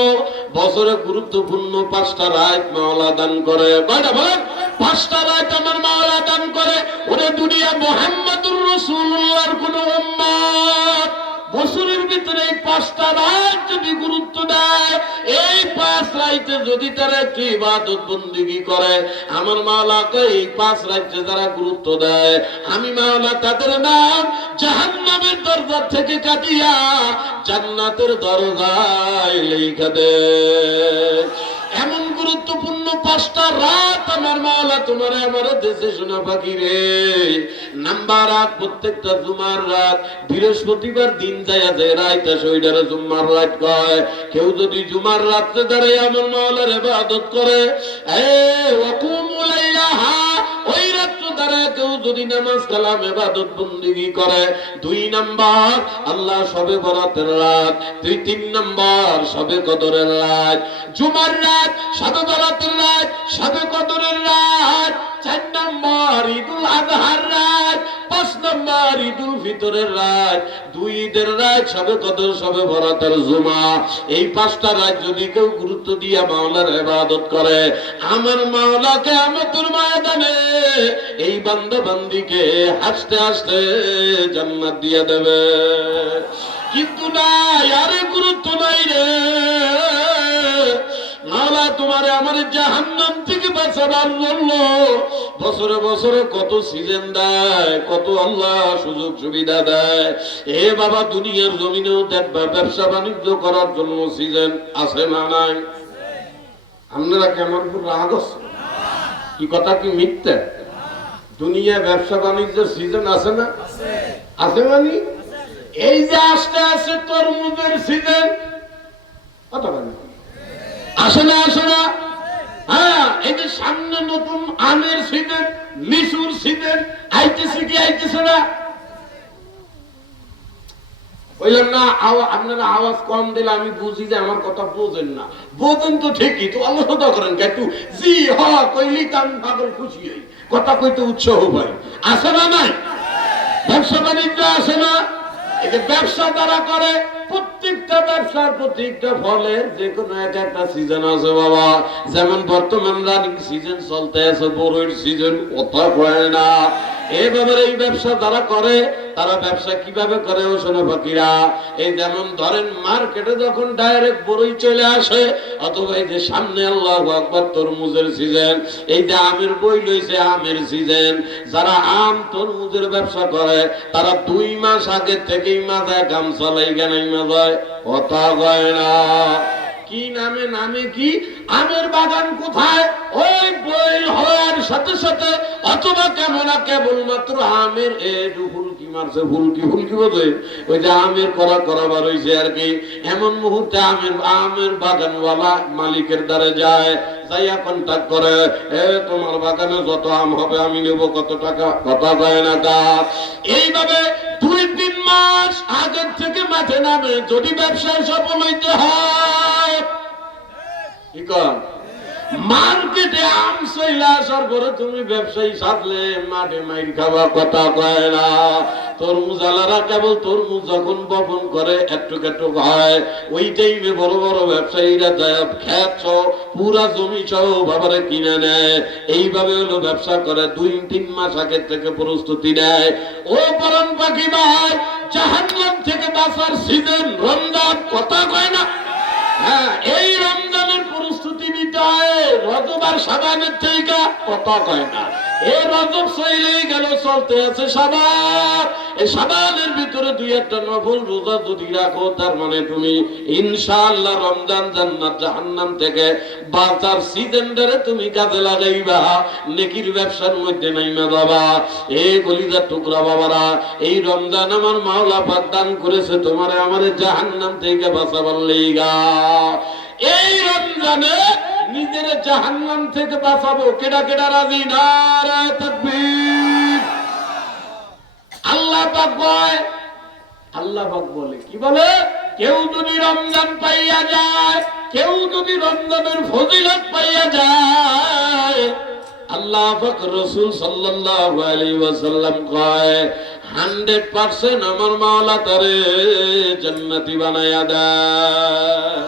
বছরে গুরুত্বপূর্ণ 5টা রাত মাওলা দান করে। কয়টা বলেন? 5টা রাত আমার মাওলা দান করে। ওরে দুনিয়া মুহাম্মদুর রাসূলুল্লাহর কোন উম্মত বছরের ভিতরে এই 5টা রাত যদি গুরুত্ব দেয়, এই 5 রাতে যদি তারা একটু ইবাদত বন্দেগী করে, আমার মাওলা কয় এই 5 রাতে যারা গুরুত্ব দেয়, আমি মাওলা তাদের নাম জাহান্নামের দরজা থেকে কাটিয়া জান্নাতের দরজায় লেখা দেয়। এমন গুরুত্বপূর্ণ 5টা রাত আমার মাওলা তোমার আমার দেশে শোনা পাখি রে। নাম্বার 8, প্রত্যেকটা জুমার রাত, বৃহস্পতিবার দিন যায় যে রাত আসে ওইটারে জুমার রাত কয়। কেউ যদি জুমার রাতে দাঁড়ায় আমার মাওলার ইবাদত করে, এ ওয়াকুমু লাইলাহা, ওই রাত্রে দাঁড়ায় কেউ যদি নামাজ কালাম ইবাদত বন্দেগী করে। 2 নাম্বার আল্লাহ শবে বরাতের রাত, 3 নাম্বার শবে কদরের রাত, জুমার রাত, শবে বরাতের রাত, শবে কদরের রাত, 4 নাম্বার ঈদুল আজহার রাত, 5 নাম্বার ঈদুল ফিতরের রাত, 2 ঈদের রাত, শবে কদর, শবে বরাতের জুমা। এই 5টা রাত যদি কেউ গুরুত্ব দিয়া মাওলার ইবাদত করে, আমার মাওলা কিয়ামতের ময়দানে এই বান্দা বান্দীকে হাসতে হাসতে জান্নাত দিয়ে দেবে। কিন্তু নাই, আরে গুরুত্ব নাই রে। মাওলা তোমারে আমার জাহান্নাম থেকে বাঁচাবার জন্য বছরে বছরে কত সিজন দেয়, কত আল্লাহ সুযোগ সুবিধা দেয়। এ বাবা দুনিয়ার জমিনেও দেখবা ব্যবসা বাণিজ্য করার জন্য সিজন আছে না নাই? আপনারা কেমন রাগ আছে? কি কথা কি মিথ্যা? দুনিয়া ব্যবসা বাণিজ্যের সিজন আছে না? আছে মানে এই যে আসতে আসে তরমুজের সিজন আসে না? আসে না? হ্যাঁ, এই যে সামনে নতুন আমের সিজন, লিচুর সিজন আইতেছে কি আইতেছে না? বললাম না আপনারা আওয়াজ কম দিলে আমি বুঝি যে আমার কথা বোঝেন না। বোঝেন তো ঠিকই, তো আলোচনা করেন একটু জি হ কইলি তো আমি পাগল খুশি হই, কথা কইতে উৎসাহ পাই। আসে না নাই? ব্যবসা বাণিজ্য আসে না? এই যে ব্যবসা তারা করে, প্রত্যেকটা ব্যবসার প্রত্যেকটা ফলের যে কোনো একটা সিজন আছে বাবা। যেমন বর্তমান রানিং সিজন চলতে আছে বড়ইর সিজন, কথা কয় না। এভাবে এই ব্যবসা যারা করে তারা ব্যবসা কিভাবে করে ও শোনো ফকিরা, এই যেমন ধরেন মার্কেটে যখন ডাইরেক্ট বড়ই চলে আসে, অথবা এই যে সামনে আল্লাহু আকবার তরমুজের সিজন, এই যে আমের বই লইছে আমের সিজন, যারা আম তরমুজের ব্যবসা করে তারা 2 মাস আগে থেকেই মাথায় গাম চালাই গানাই মাথায়, কথা কয় না। কি নামে? নামে কি? আমের বাগান কোথায়? ওই বই হওয়ার সাথে সাথে অথবা কেবলমাত্র আমের ফুলকি মারছে, ফুলকি বোঝে, ওই যে আমের করাবার হয়েছে আর কি। এমন মুহূর্তে আমের বাগানওয়ালা মালিকের দ্বারে যায়, যাইয়া কন্ট্যাক্ট করে, তোমার বাগানে যত আম হবে আমি নেব কত টাকা, কথা কয় না কা। এইভাবে 2-3 মাস আগের থেকে মাঠে নামে যদি ব্যবসায় সফল হইতে হয়। কি কর মার্কেটে আম চইলা আসার পরে তুমি ব্যবসায়ী সাজলে মাঠে মাইর খাওয়া, কথা কয় না। তরমুজ আলারা কেবল তরমুজ যখন বপন করে একটু হয়, ওই টাইমে বড় বড় ব্যবসায়ীরা যায় খেত পুরা জমি সহ বাবারে কিনে নেয়। এইভাবে হলো ব্যবসা করে, 2-3 মাস আগে থেকে প্রস্তুতি নেয়। ও পরান পাখি ভাই, জাহান্নাম থেকে বাঁচার সিজন রমজান, কথা কয় না? হ্যাঁ, এই রমজানের প্রস্তুতি নিতে হয় রজব আর শাবানের থেকে, কথা কয় না? এই রজব চলেই গেল, চলতে আছে শাবান। এই শাবানের ভিতরে 2-1টা নফল রোজা যদি রাখো, তার মানে তুমি ইনশাআল্লাহ রমজান জান্নাত জাহান্নাম থেকে বাঁচার সিজনটারে তুমি কাজে লাগাইবা, নেকির ব্যবসার মধ্যে নাইমা যাবা। এই কলিজার টুকরা বাবারা, এই রমজান আমার মাওলা পাক দান করেছে তোমারে আমারে জাহান্নাম থেকে বাঁচাবার লাইগা। এই রমজানে নিজের জাহান্নাম থেকে বাঁচাবো, কেডা কেডা রাজি? নারায়ে তাকবীর। আল্লাহ পাক বলে, কি বলে? কেউ যদি রমজান পাইয়া যায়, কেউ যদি রমজানের ফজিলত পাইয়া যায়, আল্লাহ পাক রাসূল সাল্লাল্লাহু আলাইহি ওয়াসাল্লাম কয় 100% আমার মাওলা তারে জান্নাতি বানায়া দেয়।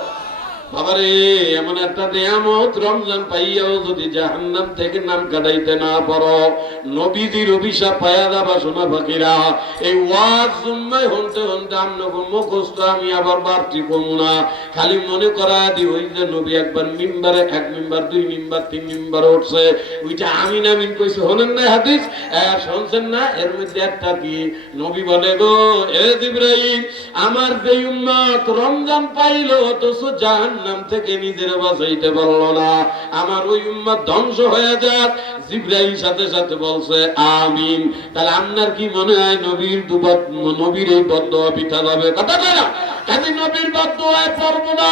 বাবারে, এমন একটা নিয়ামত রমজান পাইয়াও যদি জাহান্নাম থেকে নাম কাটাইতে না পারো, নবীজির অভিশাপ পায়া যাবা শোনা ফকিরা। এই ওয়াজ জুম্মায় হনতে আমনগো মুখস্থ আমি আবার বাড়তি কমু না, খালি মনে করা দি ওই যে নবী একবার মিম্বারে 1 মিম্বার 2 মিম্বার 3 মিম্বার উঠছে, ওইটা আমিন আমিন কইছে, হলেন না হাদিস? শুনছেন না? এর মধ্যে একটা কি নবী বলে, গো এ জিবরাইল, আমার যে উম্মত রমজান পাইলো অথচ জাহান্নাম থেকে নিজের বাঁচাইতে পারলো না, আমার ওই উম্মত ধ্বংস হয়ে যাক। জিবরাইল সাথে সাথে বলছে আমিন। তাহলে আপনার কি মনে হয় নবীর এই বদদোয়া পিঠা যাবে? কথা কয় না? কাজে নবীর বদদোয়ায় পড়বো না,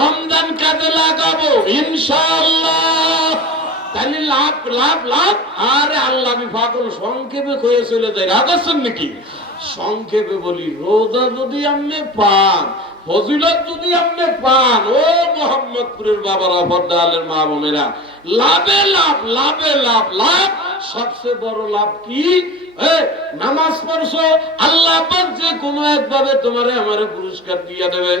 রমজান কাজে লাগাবো ইনশাআল্লাহ। তাহলে লাভ লাভ লাভ। আরে আল্লাহ, আমি পাগল, সংক্ষেপে কয়ে চলে যাই, রাগ আছেন নাকি? সংক্ষেপে বলি, রোজা যদি আপনি পান, ফজিলত যদি আপনি পান, ও মোহাম্মদপুরের বাবারা, পর্দালের মা বোনেরা, লাভে লাভ, লাভে লাভ, লাভ। সবচেয়ে বড় লাভ কি? নামাজ পড়ছো, আল্লাহ পাক যে কোনো একভাবে তোমারে আমারে পুরস্কার দিয়ে দেবে।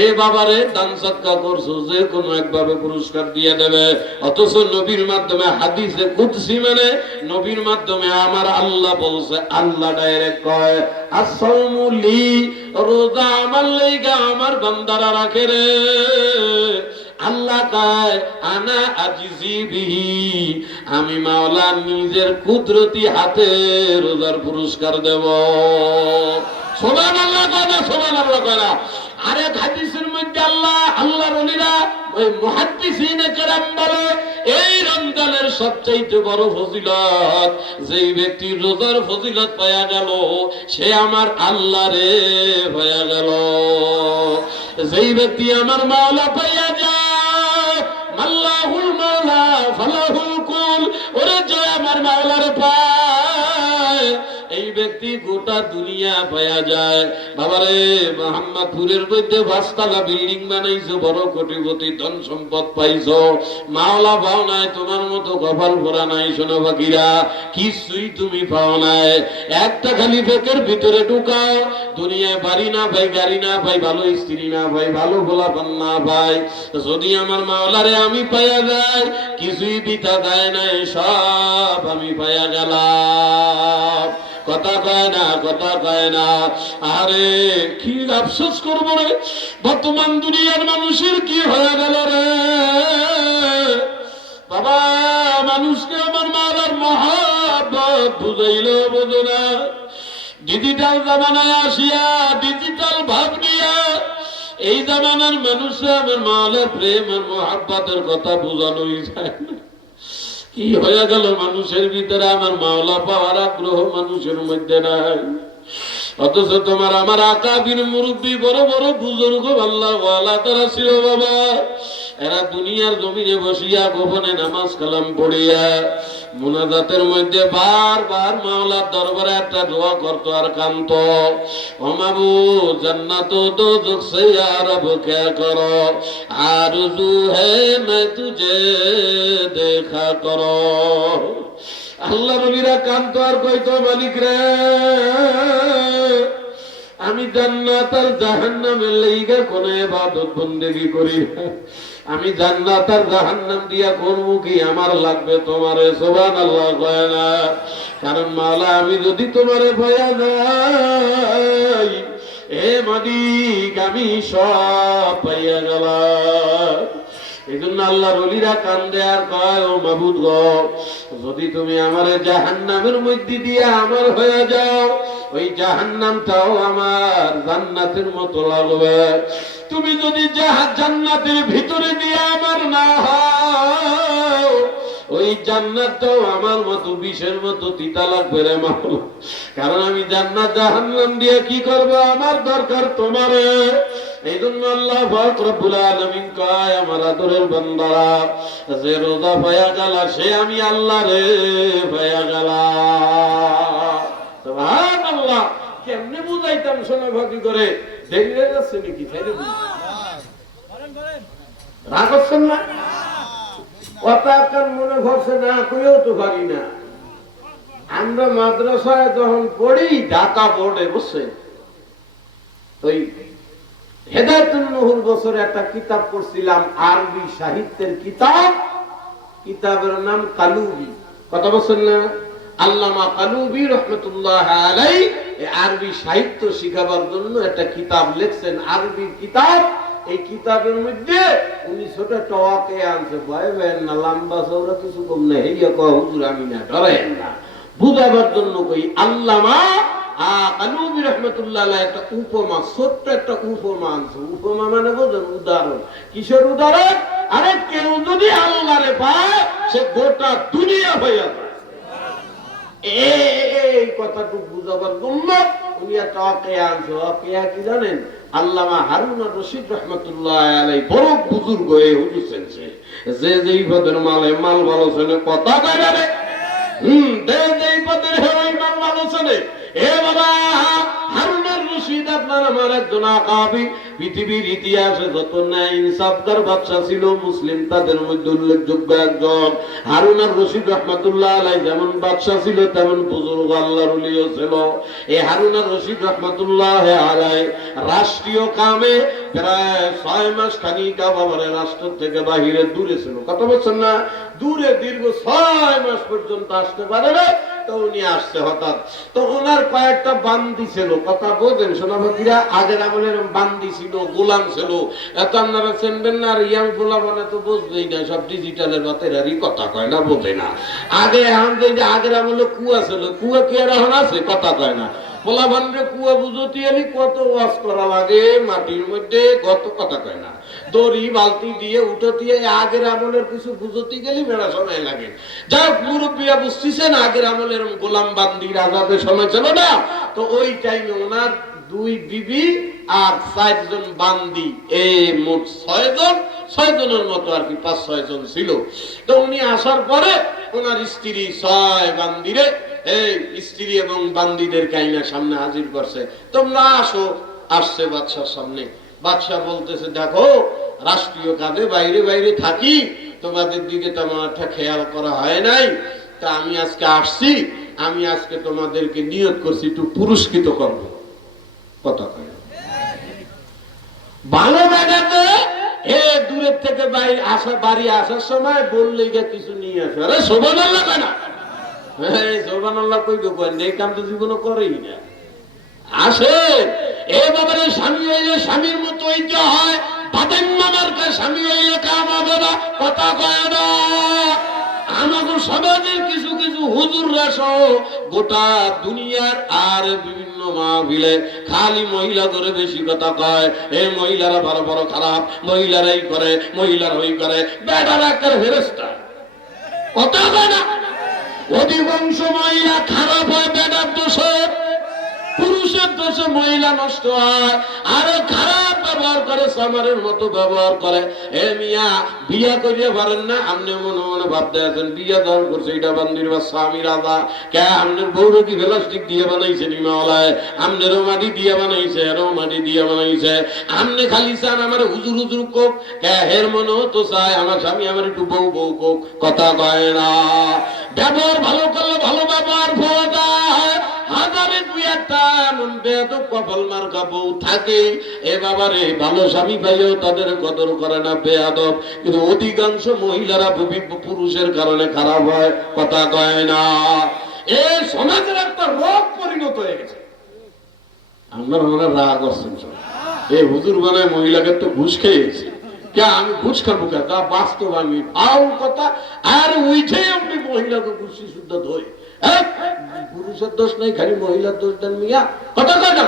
এ বাবারে, দান সদকা করছো, যে কোনো একভাবে পুরস্কার দিয়ে দেবে। অথচ নবীর মাধ্যমে, হাদিসে কুদসি মানে নবীর মাধ্যমে আমার আল্লাহ বলছে, আল্লাহ ডাইরেক্ট কয় আসসালামু লি, রোজা আমার লাইগা আমার বান্দারা রাখে রে। আল্লাহ কয় আনা আজিজি বিহি, আমি মাওলা নিজের কুদরতি হাতে রোজার পুরস্কার দেব। সুবহানাল্লাহ কয় না, সুবহানাল্লাহ কয় না। আরেক হাদিসের মধ্যে আল্লাহর ওলিরা ওই মুহাদ্দিসিনে কেরাম বলে এই রমজানের সবচাইতে বড় ফজিলত, যেই ব্যক্তি রোজার ফজিলত পায়া গেল সে আমার আল্লাহ রে পায়া গেল। যেই ব্যক্তি আমার মাওলা পাইয়া যায়, আল্লাহুল মাওলা ফালাহুল কুল, ওরে যে আমার মাওলারে পায় এই ব্যক্তি গোটা দুনিয়া পায়া যায়। বাবারে মোহাম্মদপুরের মধ্যে 5 তলা বিল্ডিং বানাইছো, বড় কোটিপতি, ধন সম্পদ পাইছো, মাওলা পাও নাই, তোমার মতো কপাল ভরা নাই সোনা পাখিরা, কিছুই তুমি পাও নাই। একটা খালি পেটের ভিতরে ঢুকাও, দুনিয়ায় বাড়ি না পাই, গাড়ি না পাই, ভালো স্ত্রী না পাই, ভালো গোলাপান না পাই, যদি আমার মাওলারে আমি পাইয়া যাই কিছুই বিতা দেয় নাই, সব আমি পাইয়া গেলাম। কথা কয় না, কথা কয় না। আরে কি আফসোস করবো রে, বর্তমান দুনিয়ার মানুষের কি হয়ে গেল রে বাবা। মানুষকে আমার মাওলার মহব্বত বুঝাইলেও বোঝো না, ডিজিটাল জামানায় আসিয়া ডিজিটাল ভাব নিয়া এই জামানার মানুষরা আমার মাওলার প্রেম আর মহব্বতের কথা বোঝানোই যায় না। কি হয়ে গেল মানুষের ভিতরে আমার মাওলা পাওয়ার আগ্রহ মানুষের মধ্যে নাই। অথচ তোমার আমার আকাবির মুরব্বী বড় বড় বুজুর্গ আল্লাহ ওয়ালা তারা ছিল বাবা, এরা দুনিয়ার জমিনে বসিয়া গোপনে নামাজ কালাম পড়িয়া মুনাজাতের মধ্যে বারবার মাওলার দরবারে একটা দোয়া করতো আর কান্ত, ও মাবুদ জান্নাত ও দোজখ সে রব কে করো, আরজু হে मैं तुझे দেখা করো। আল্লাহর ওলিরা কান্ত আর কইতো মালিক রে আমি জান্নাত আর জাহান্নামের লাইগা কোন ইবাদত বন্দেগী করি, আমি জান্নাত আর জাহান্নাম দিয়া করবো কি, আমার লাগবে তোমারে। সুবহানাল্লাহ কয় না, কারণ মাওলা আমি যদি তোমারে ভয়া যাই এ মালিক আমি সব পাইয়া গেলাম। এই জন্য আল্লাহর ওলিরা কান্দে আর কয় ও মাবুদ গো, যদি তুমি আমারে জাহান্নামের মধ্যে দিয়ে আমার হয়ে যাও ওই জাহান্নামটাও আমার জান্নাতের মতো লাগবে, তুমি যদি জান্নাতের ভিতরে দিয়ে আমার না হও ওই জান্নাতটাও আমার মতো বিষের মতো তিতা লাগবে রে মাওলা। কারণ আমি জান্নাত জাহান্নাম দিয়ে কি করব, আমার দরকার তোমারে। এই জন্য আল্লাহ পাক রব্বুল আলামিন কয় আমার আদরের বান্দারা যে রোজা পায়া গেল সে আমি আল্লাহ রে পায়া গেল। সুবহানাল্লাহ। কেমনে বুঝাইতাম শোনা ভাগি করে, দেরি হয়ে যাচ্ছে নাকি? রাগ হচ্ছেন না? কথা কার মনে ভরছে না কইও তো পারি না। আমরা মাদ্রাসায় যখন পড়ি ঢাকা বোর্ডে বসে ওই হেদায়েতুন নুহুর বছরে একটা কিতাব পড়ছিলাম, আরবি সাহিত্যের কিতাব, কিতাবের নাম কালুবি। কথা বলছেন না? আল্লামা কালুবি রহমতুল্লাহ আলাইহি আরবি সাহিত্য শিখাবার জন্য একটা কিতাব লিখছেন, আরবি কিতাব। এই কিতাবের মধ্যে উনি ছোট টকে আনছে, ভয় ভয়েন না, লম্বা চৌড়া কিছু কম না, হেইয়া কয় হুজুর আমি না, ডরায়েন না, বুঝাবার জন্য কই। আল্লামা কালুবি রহমতুল্লাহ আলাইহি একটা উপমা, ছোট্ট একটা উপমা আনছে। উপমা মানে বোঝেন? উদাহরণ। কিসের উদাহরণ? আরে কেউ যদি আল্লাহরে পায় সে গোটা দুনিয়া হয়ে যায়। এই কথাটুকু বুঝাবার জন্য উনি একটা অকেয়া আনছে। অকেয়া কি জানেন? আল্লামা হারুন আর রশিদ রহমতুল্লাহ আলাইহি বড় বুজুর্গ এই হুজুর সেনছে, যে যেই পদের মালে মাল ভালো চেনে, কথা কয় না রে, যে যেই পদের ওই মাল ভালো চেনে। এ বাবা হারুন আর রশিদ আপনার আমার একজন আকাবি, পৃথিবীর ইতিহাসে যত ন্যায় ইনসাফদার বাদশা ছিল মুসলিম তাদের মধ্যে উল্লেখযোগ্য একজন। হারুন আর রশিদ রহমতুল্লাহ আলাইহি যেমন বাদশা ছিল তেমন বুজুর্গ আল্লাহর ওলিও ছিল। এই হারুন আর রশিদ রহমতুল্লাহ আলাইহি রাষ্ট্রীয় কামে প্রায় 6 মাস খানিক বাবারে রাষ্ট্র থেকে বাহিরে দূরে ছিল। কত বছর না? দূরে দীর্ঘ 6 মাস পর্যন্ত আসতে পারে না। তো উনি আসছে হঠাৎ, তো ওনার কয়েকটা বান্দি ছিল, কথা বোঝেন সোনাবাকিরা, আগের আমলের বান্দি ছিল, গোলাম ছিল, এত আপনারা চেনবেন না। আর ইয়াং গোলাম মানে তো বুঝবেই না, সব ডিজিটালের বাতেরারই কথা কয় না, বোঝে না। আগে আমাদের যে আগের আমলে কুয়া ছিল, কুয়া কি আর এখন আছে, কথা কয় না। পোলা ভান্ডে কুয়া বুঝতে এলি কত ওয়াজ করা লাগে, মাটির মধ্যে কত কথা কয় না, দড়ি বালতি দিয়ে উঠে দিয়ে আগের আমলের কিছু বুঝতে গেলে মেলা সময় লাগে। যা মুরব্বীরা বুঝতেছেন আগের আমলের গোলাম বান্দি রাজাদের সময় ছিল না, তো ওই টাইমে ওনার 2 বিবি আর 4 জন বান্দি, এই মোট 6 জন, 6 জনের মতো আর কি, 5-6 জন ছিল। তো উনি আসার পরে ওনার স্ত্রী 6 বান্দিরে, এই স্ত্রী এবং বান্দিদের কাইনা সামনে হাজির করছে, তোমরা আসো। আসছে বাদশার সামনে, বাদশাহ বলতেছে দেখো রাষ্ট্রীয় কাজে বাইরে বাইরে থাকি, তোমাদের দিকে তেমন একটা খেয়াল করা হয় নাই, তা আমি আজকে আসছি, আমি আজকে তোমাদেরকে নিয়ত করছি একটু পুরস্কৃত করবো। কথা কয় ভালো বেড়াতে হে দূরের থেকে বাইরে আসা, বাড়ি আসার সময় বললে কিছু নিয়ে আসে, আরে সুবহানাল্লাহ কেন, হ্যাঁ সুবহানাল্লাহ কই তো করেন, এই কাম তো জীবনে করেই না। আসে এ বাবার স্বামী হইলে স্বামীর মতো ঐক্য হয়, বাদেন মামার কাছে স্বামী হইলে কাম হবে না, কথা কয় না। আমাদের সমাজের কিছু কিছু হুজুররা সহ গোটা দুনিয়ার আর বিভিন্ন মাহফিলে খালি মহিলা ধরে বেশি কথা কয়, এই মহিলারা বড় বড় খারাপ, মহিলারাই করে, মহিলার ওই করে, বেটার একটা ফেরেশতা, কথা কয় না। অধিকাংশ মহিলা খারাপ হয় বেটার দোষে, পুরুষের দোষে মহিলা নষ্ট হয়, আরো খারাপ ব্যবহার করে, সামারের মতো ব্যবহার করে। এ মিয়া বিয়া করিয়া পারেন না, আপনি মনে মনে ভাবতে আছেন বিয়া দান করছে এটা বান্দির বা স্বামী রাজা, কে আপনার বউরও কি প্লাস্টিক দিয়ে বানাইছে নিমাওয়ালায়, আপনারও মাটি দিয়ে বানাইছে, এরও মাটি দিয়ে বানাইছে, আপনি খালি চান আমার হুজুর হুজুর কোক, কে হের মনে তো চায় আমার স্বামী আমার একটু বউ বউ কোক, কথা কয় না। ব্যবহার ভালো করলে ভালো ব্যবহার পাওয়া যায়, হাজারে 2-1টা এমন বেয়াদব কপাল মার্কা বউ থাকে, এ বাবারে ভালো স্বামী পাইও তাদের কদর করে না, বেয়াদব। কিন্তু অধিকাংশ মহিলারা পুরুষের কারণে খারাপ হয়, কথা কয় না। এই সমাজের একটা রোগ পরিণত হয়ে গেছে। আমরা রাগ করছেন সব, এই হুজুর বানায় মহিলাকে তো ঘুষ খেয়েছে, কে আমি ঘুষ খাবো কে, তা বাস্তব আমি আউ কথা। আর উঠে আপনি মহিলাকে ঘুষি শুদ্ধ ধরে, পুরুষের দোষ নেই, খালি মহিলার দোষ দেন মিয়া, কথা কয় না।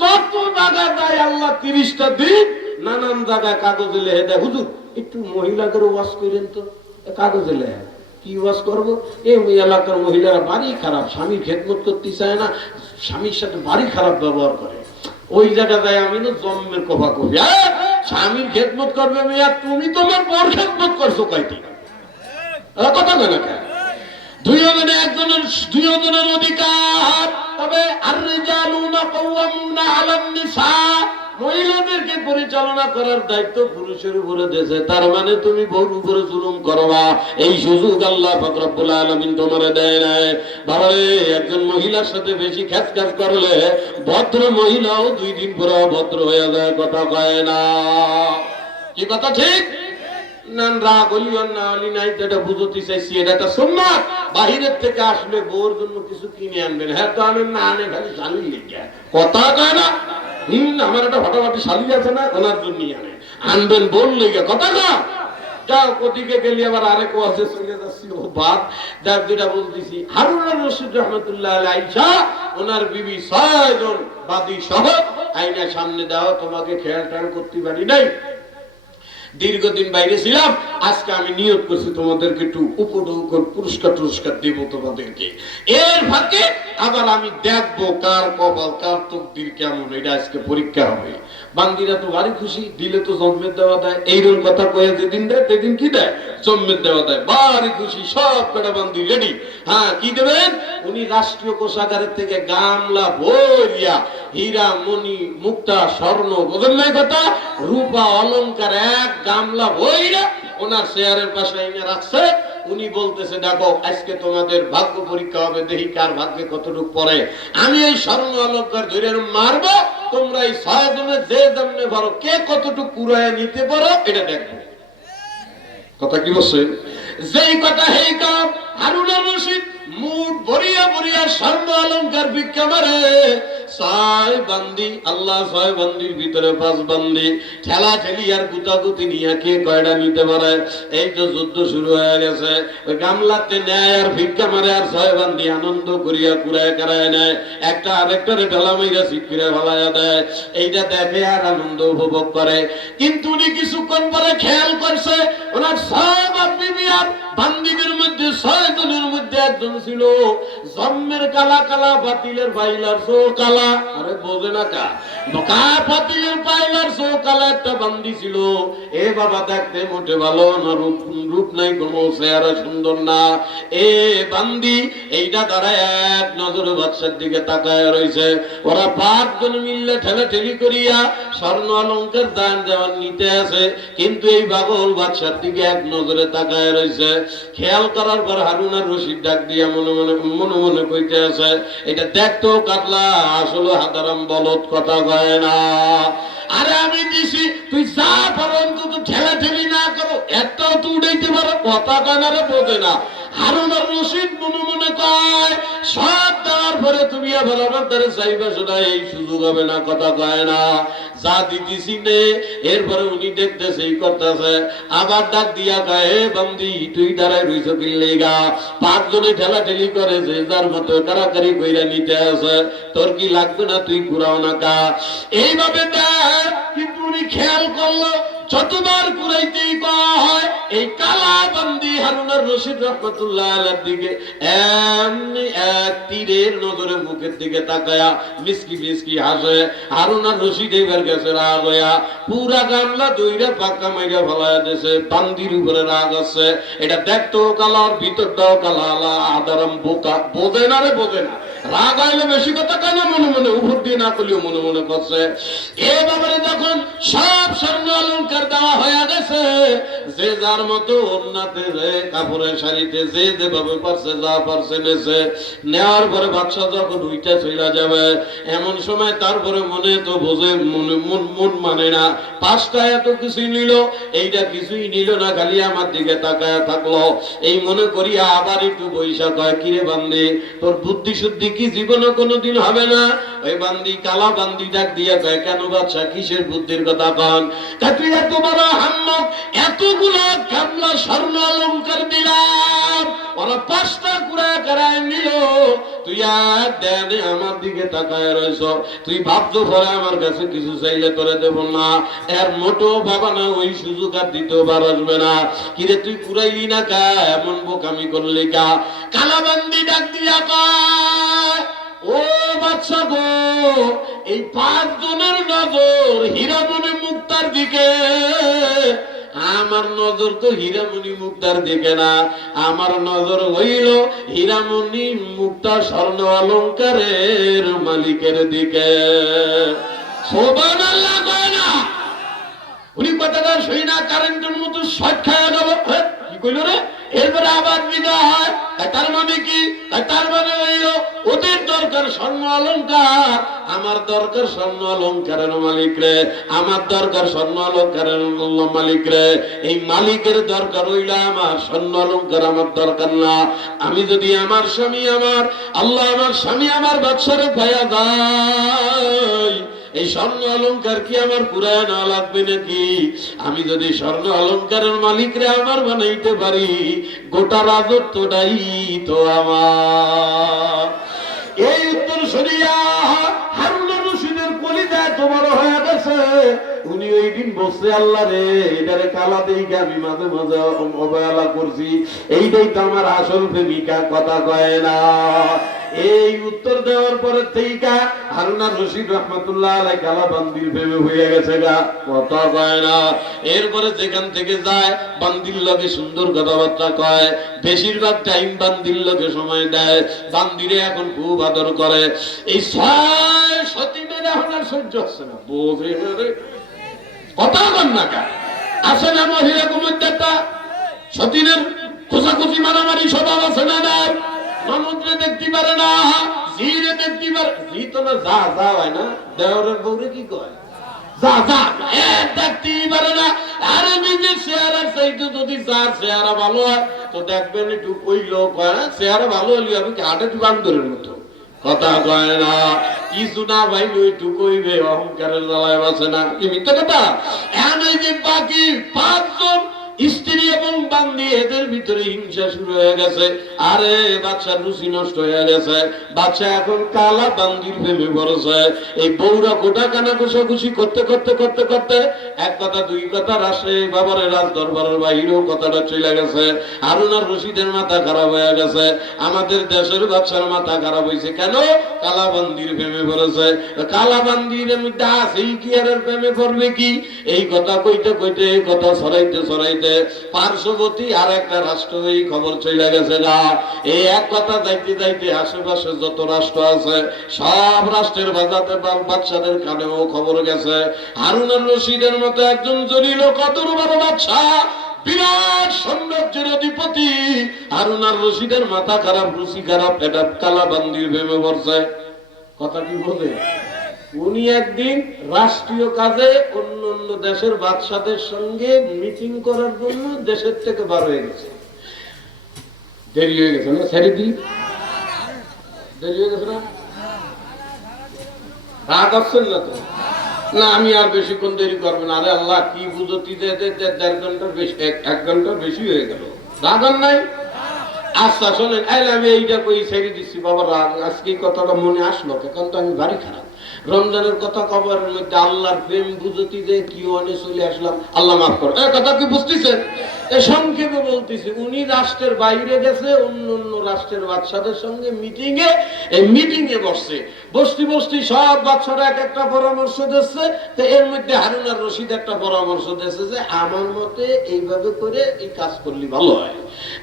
যত জায়গা যায় আল্লাহ 30টা দিন নানান জায়গায় কাগজে লেখে দেয়, হুজুর একটু মহিলাদের ওয়াজ করেন তো, কাগজে লেখে কি ওয়াজ করবো, এই এলাকার মহিলারা বাড়ি খারাপ, স্বামীর খেদমত করতে চায় না, স্বামীর সাথে বাড়ি খারাপ ব্যবহার করে। ওই জায়গা যায় আমি না জন্মের কফা করি, স্বামীর খেদমত করবে মিয়া, তুমি তোমার বর খেদমত করছো কয়টি, কথা কয় না কেন। দুইজনের অধিকার, তবে আর-রিজালুনা কাওয়ামুনা আলান নিসা, মহিলাদেরকে পরিচালনা করার দায়িত্ব পুরুষের উপরে দিয়েছে। তার মানে তুমি বউর উপরে জুলুম করবা, এই সুযোগ আল্লাহ পাক রব্বুল আলামিন তোমারে দেয় নাই। বাবারে একজন মহিলার সাথে বেশি খ্যাচ করলে ভদ্র মহিলাও 2 দিন পরে অভদ্র হয়ে যায়, কথা কয় না। কি কথা ঠিক না? রাগ হলিও না হলি নাই, যেটা বুঝতে চাইছি এটা একটা সুন্নাত। বাহিরের থেকে আসলে বউর জন্য কিছু কিনে আনবেন, হ্যাঁ তো আনেন না, আনে খালি শালি লেগে, কথা কয় না। আমার একটা ফটাফটি শালি আছে না, ওনার জন্যই আনবেন বল লেগে, কথা কয়। যাও ওদিকে গেলি আবার আরেক ওয়াজে চলে যাচ্ছি, ও বাদ। যাক যেটা বলতেছি, হারুন রশিদ রহমতুল্লাহ আলাইহি আয়েশা ওনার বিবি 6 জন বাদী সহ আইনা সামনে দাও, তোমাকে খেয়াল টেয়াল করতে পারি নাই, দীর্ঘদিন বাইরে ছিলাম, আজকে আমি নিয়ত করছি তোমাদেরকে একটু পুরস্কার দেব তোমাদেরকে। এর ফাঁকে আবার আমি দেখবো কার কপাল, কার তকদির কেমন, এটা আজকে পরীক্ষা হবে। বান্দিরা তো ভারী খুশি, দিলে তো জন্মের দেওয়া দেয়, এইরকম কথা কয়ে যেদিন দেয় সেদিন কি দেয়, জন্মের দেওয়া দেয়, ভারী খুশি, সব কটা বান্দি রেডি। হ্যাঁ কি দেবেন, উনি রাষ্ট্রীয় কোষাগারের থেকে গামলা ভরিয়া হীরা মণি মুক্তা স্বর্ণ, বোঝেন নাই কথা, রূপা অলংকার এক গামলা ভরিয়া ওনার চেয়ারের পাশে এনে রাখছে। উনি বলতেছে দেখো আজকে তোমাদের ভাগ্য পরীক্ষা হবে, দেখি কার ভাগ্যে কতটুকু পড়ে। আমি এই স্বর্ণ অলংকার ধরে মারবো, তোমরা এই 6 জনে যে যেমনে পারো, কে কতটুকু কুড়ায় নিতে পারো এটা দেখবো। কথা কি বলছে? যেই কথা হেই কাম হারুনুর রশিদ মুঠ ভরিয়া ভরিয়া স্বর্ণ অলংকার ভিক্ষা মারে। 6 বান্দি আল্লাহ 6 বান্দির ভিতরে 5 বান্দি ঠেলা ঠেলি আর গুতাগুতি নিয়ে কে কয়টা নিতে পারে। এই তো যুদ্ধ শুরু হয়ে গেছে, ওই গামলাতে নেয় আর ভিক্ষা মারে আর 6 বান্দি আনন্দ করিয়া কুড়ায় কারায় নেয়, একটা আরেকটারে ঢালা মাইরা সিটকিরে ফেলাইয়া দেয়। এইটা দেখে আর আনন্দ উপভোগ করে। কিন্তু উনি কিছুক্ষণ পরে খেয়াল করছে ওনার 6 বান্দি আর বান্দিদের মধ্যে 6 জনের মধ্যে একজন ছিল জন্মের কালা কালা, বাতিলের বাইলার সো কালা। আরে বোঝে না কা পাতিলের বাইলার সো কালা একটা বান্দি ছিল। এ বাবা দেখতে মোটে ভালো না, রূপ নাই কোনো, চেহারা সুন্দর না। এ বান্দি এইটা তারা এক নজরে বাদশার দিকে তাকায় রয়েছে। ওরা 5 জন মিললে ঠেলে ঠেলি করিয়া স্বর্ণ অলংকার দান দেওয়ার নিতে আছে, কিন্তু এই পাগল বাদশার দিকে এক নজরে তাকায় রয়েছে। খেয়াল করার পর হারুনুর রশিদ ডাক দিয়া মনে মনে কইতে আছে, এটা দেখতো কাতলা, আসলে হাদারাম বলদ, কথা কয় না। আরে আমি দিছি, তুই যা পারো অন্তত ঠেলা ঠেলি না করো, একটাও তো উঠাইতে পারো, কথা কয় না রে, বোঝে না। হারুনুর রশিদ মনে কয় সব দেওয়ার পরে তুমি আবার আমার দ্বারে চাইবা, সেটা এই সুযোগ হবে না, কথা কয় না। যা দিতেছি নে। এরপরে উনি দেখতেছে এই করতেছে, আবার ডাক দিয়া কয়, হে বান্দি তুই দাঁড়ায় রইছ কিল্লেগা? 5 জনে ঠেলা ঠেলি করে, যে যার মতো কারাকারি কইরা নিতে আছে, তোর কি লাগবে না? তুই ঘুরাও না কা? এইভাবে দেয়। কিন্তু উনি খেয়াল করলো যতবার ঘুরাইতেই হয় এই কালা বান্দি হারুনুর রশিদ রহমাতুল্লাহ আলাইহির দিকে এমনি এক তীরের নজরে মুখের দিকে তাকায়া মিসকি মিসকি হাসে। হারুনুর রশিদ এবার গেছে রাগ হইয়া, পুরা গামলা দইরা পাক্কা মাইরা ফেলাইয়া দিয়েছে। বান্দির উপরে রাগ আছে, এটা দেখতো কালার, ভিতরটাও কালা, আদারাম বোকা, বোঝে না রে, বোঝে না। রাগ আইলে বেশি কথা কেন মনে উপর দিয়ে না করলেও মনে করছে। এ বাবারে যখন সব স্বর্ণ অলংকার দেওয়া হয়ে গেছে, যে যার মতো ওন্নাতে, যে কাপড়ের শাড়িতে, যে যেভাবে পারছে যা পারছে নেছে। নেওয়ার পরে বাদশা যখন উইটা চলে যাবে, এমন সময় তারপরে মনে তো বোঝে, মন মানে না। 5টা এত কিছুই নিল, এইটা কিছুই নিল না, খালি আমার দিকে তাকায় থাকলো। এই মনে করিয়া আবার একটু বৈশা কয়, কিরে বান্দি তোর বুদ্ধি শুদ্ধি কি জীবনে কোনোদিন হবে না? ওই বান্দি কালা বান্দি ডাক দিয়া কয়, কেন বাদশা কিসের বুদ্ধির কথা কন? তুই এত বড় হাম্মক, এতগুলো গামলা স্বর্ণ অলংকার দিলাম, ওরা 5টা কুড়া করায় নিল, তুই আর দেনে আমার দিকে তাকায় রয়েছ। তুই ভাবছো পরে আমার কাছে কিছু চাইলে তোরে দেব না, এর মোটো ভাবা না, ওই সুযোগ আর দ্বিতীয় বার আসবে না। কিরে তুই কুড়াইলি না কা? এমন বোকামি করলি কা? কালাবান্দি ডাক দিয়া কয়, ও বাদশা গো, এই 5 জনের নজর হীরামণি মুক্তার দিকে, আমার নজর তো হীরামণি মুক্তার দিকে না, আমার নজর হইল হীরামণি মুক্তা স্বর্ণ অলংকারের মালিকের দিকে। সুবহানাল্লাহ কয় না? উনি কথাটা শুই না কারেন্টের মতো শর্ট খাওয়া যাব, কি কইল রে? এরপরে আবার বিদায় হয়। তার মানে কি? তার মানে হইল ওদের দরকার স্বর্ণ অলংকার, আমার দরকার স্বর্ণ অলংকারের মালিক রে, আমার দরকার স্বর্ণ অলংকারের মালিক রে। এই মালিকের দরকার হইল আমার, স্বর্ণ অলংকার আমার দরকার না। আমি যদি আমার স্বামী, আমার আল্লাহ, আমার স্বামী আমার বাদশারে পাইয়া যায়, এই স্বর্ণ অলংকার কি আমার পুরায় না লাগবে নাকি? আমি যদি স্বর্ণ অলংকারের মালিক রে আমার বানাইতে পারি, গোটা রাজত্বটাই তো আমার। এই উত্তর শুনিয়া হারুনুর রশিদের কলিজা এত বড় হয়ে গেছে, উনি ওই দিন বসে, আল্লাহ রে, এটারে কালা দেইকে আমি মাঝে মাঝে অবহেলা করছি, এইটাই তো আমার আসল প্রেমিকা, কথা কয় না। এই উত্তর দেওয়ার পরে থেকে হারুনুর রশিদ রহমাতুল্লাহ আলাইহি কালা বান্দির প্রেমে হয়ে গেছে গা, কথা কয় না। এরপরে যেখান থেকে যায় বান্দির লগে সুন্দর কথাবার্তা কয়, বেশিরভাগ টাইম বান্দির লগে সময় দেয়, বান্দিরে এখন খুব আদর করে। এই 6 সতীনের এখন আর সহ্য হচ্ছে না, বোঝে না রে, কথা কন না কা? আছে না মহিলা কুমুদ্দাতা সতীনের খোঁচাখুচি মারামারি স্বভাব আছে না? না, ননদরে দেখতে পারে না, জিরে দেখতে পারে, জি তো না, যা যা হয় না, দেওরের বউরে কি কয়, যা যা দেখতেই পারে না। আরে নিজের চেহারা চাইতে যদি যার চেহারা ভালো হয় তো দেখবেন একটু ওই লোক হয় চেহারা ভালো হলে আমি হাটে বান্দরের মতো কথা কয় না, কিছু না ভাই একটু কইবে অহংকারের জ্বালায় বাসে না, কি মিথ্যা কথা। এই যে বাকি 5 জন স্ত্রী এবং বান্দি এদের ভিতরে হিংসা শুরু হয়ে গেছে। আরে বাচ্চার রুচি নষ্ট হয়ে গেছে, বাচ্চা এখন কালা বান্দির প্রেমে পড়েছে। এই বউরা গোটা কানা ঘষাঘষি করতে করতে করতে করতে এক কথা দুই কথা রাশে বাবারে রাজ দরবারের বাহিরেও কথাটা চলে গেছে। হারুন আর রশিদের মাথা খারাপ হয়ে গেছে, আমাদের দেশের বাচ্চার মাথা খারাপ হয়েছে কেন? কালা বান্দির প্রেমে পড়েছে। কালা বান্দির মধ্যে আছেই কি আর প্রেমে পড়বে কি? এই কথা কইতে কইতে এই কথা ছড়াইতে ছড়াইতে পার্শ্ববর্তী আর একটা রাষ্ট্র এই খবর চলে গেছে না। এই এক কথা যাইতে যাইতে আশেপাশে যত রাষ্ট্র আছে সব রাষ্ট্রের বাচ্চাদের কানেও খবর গেছে। হারুন আর রশিদের মতো একজন জলিল কদর বড় বাচ্চা, বিরাট সাম্রাজ্যের অধিপতি, হারুন আর রশিদের মাথা খারাপ, রুচি খারাপ, এটা কালা বান্দির ভেবে পড়ছে। কথা কি বলে? উনি একদিন রাষ্ট্রীয় কাজে অন্য অন্য দেশের বাদশাদের সঙ্গে মিটিং করার জন্য দেশের থেকে বার হয়ে গেছে। দেরি হয়ে গেছে না? স্যারিদি দেরি হয়ে গেছে না? রাগ আসছেন না তো? না আমি আর বেশিক্ষণ দেরি করবো না। আরে আল্লাহ কি বুঝতি, 1.5 ঘন্টার বেশি, 1 ঘন্টার বেশি হয়ে গেল। রাগ আর নাই? আচ্ছা শোনেন, আমি এইটা কই ছেড়ে দিচ্ছি বাবা। রাগ আজকে এই কথাটা মনে আসলো, এখন তো আমি ভারী খারাপ। রমজানের কথা কবরের মধ্যে আল্লাহর প্রেম বুঝতি যে কি অনে চলে আসলাম, আল্লাহ মাফ করো। কথা কি বুঝতেছেন? সংক্ষেপে বলতেছি, উনি রাষ্ট্রের বাইরে গেছে অন্য অন্য রাষ্ট্রের বাদশাদের সঙ্গে মিটিংয়ে, এই মিটিংয়ে বসছে। বসতি বসতি সব বাদশারা এক একটা পরামর্শ দিচ্ছে। তো এর মধ্যে হারুন আর রশিদ একটা পরামর্শ দিচ্ছে যে আমার মতে এইভাবে করে এই কাজ করলে ভালো হয়।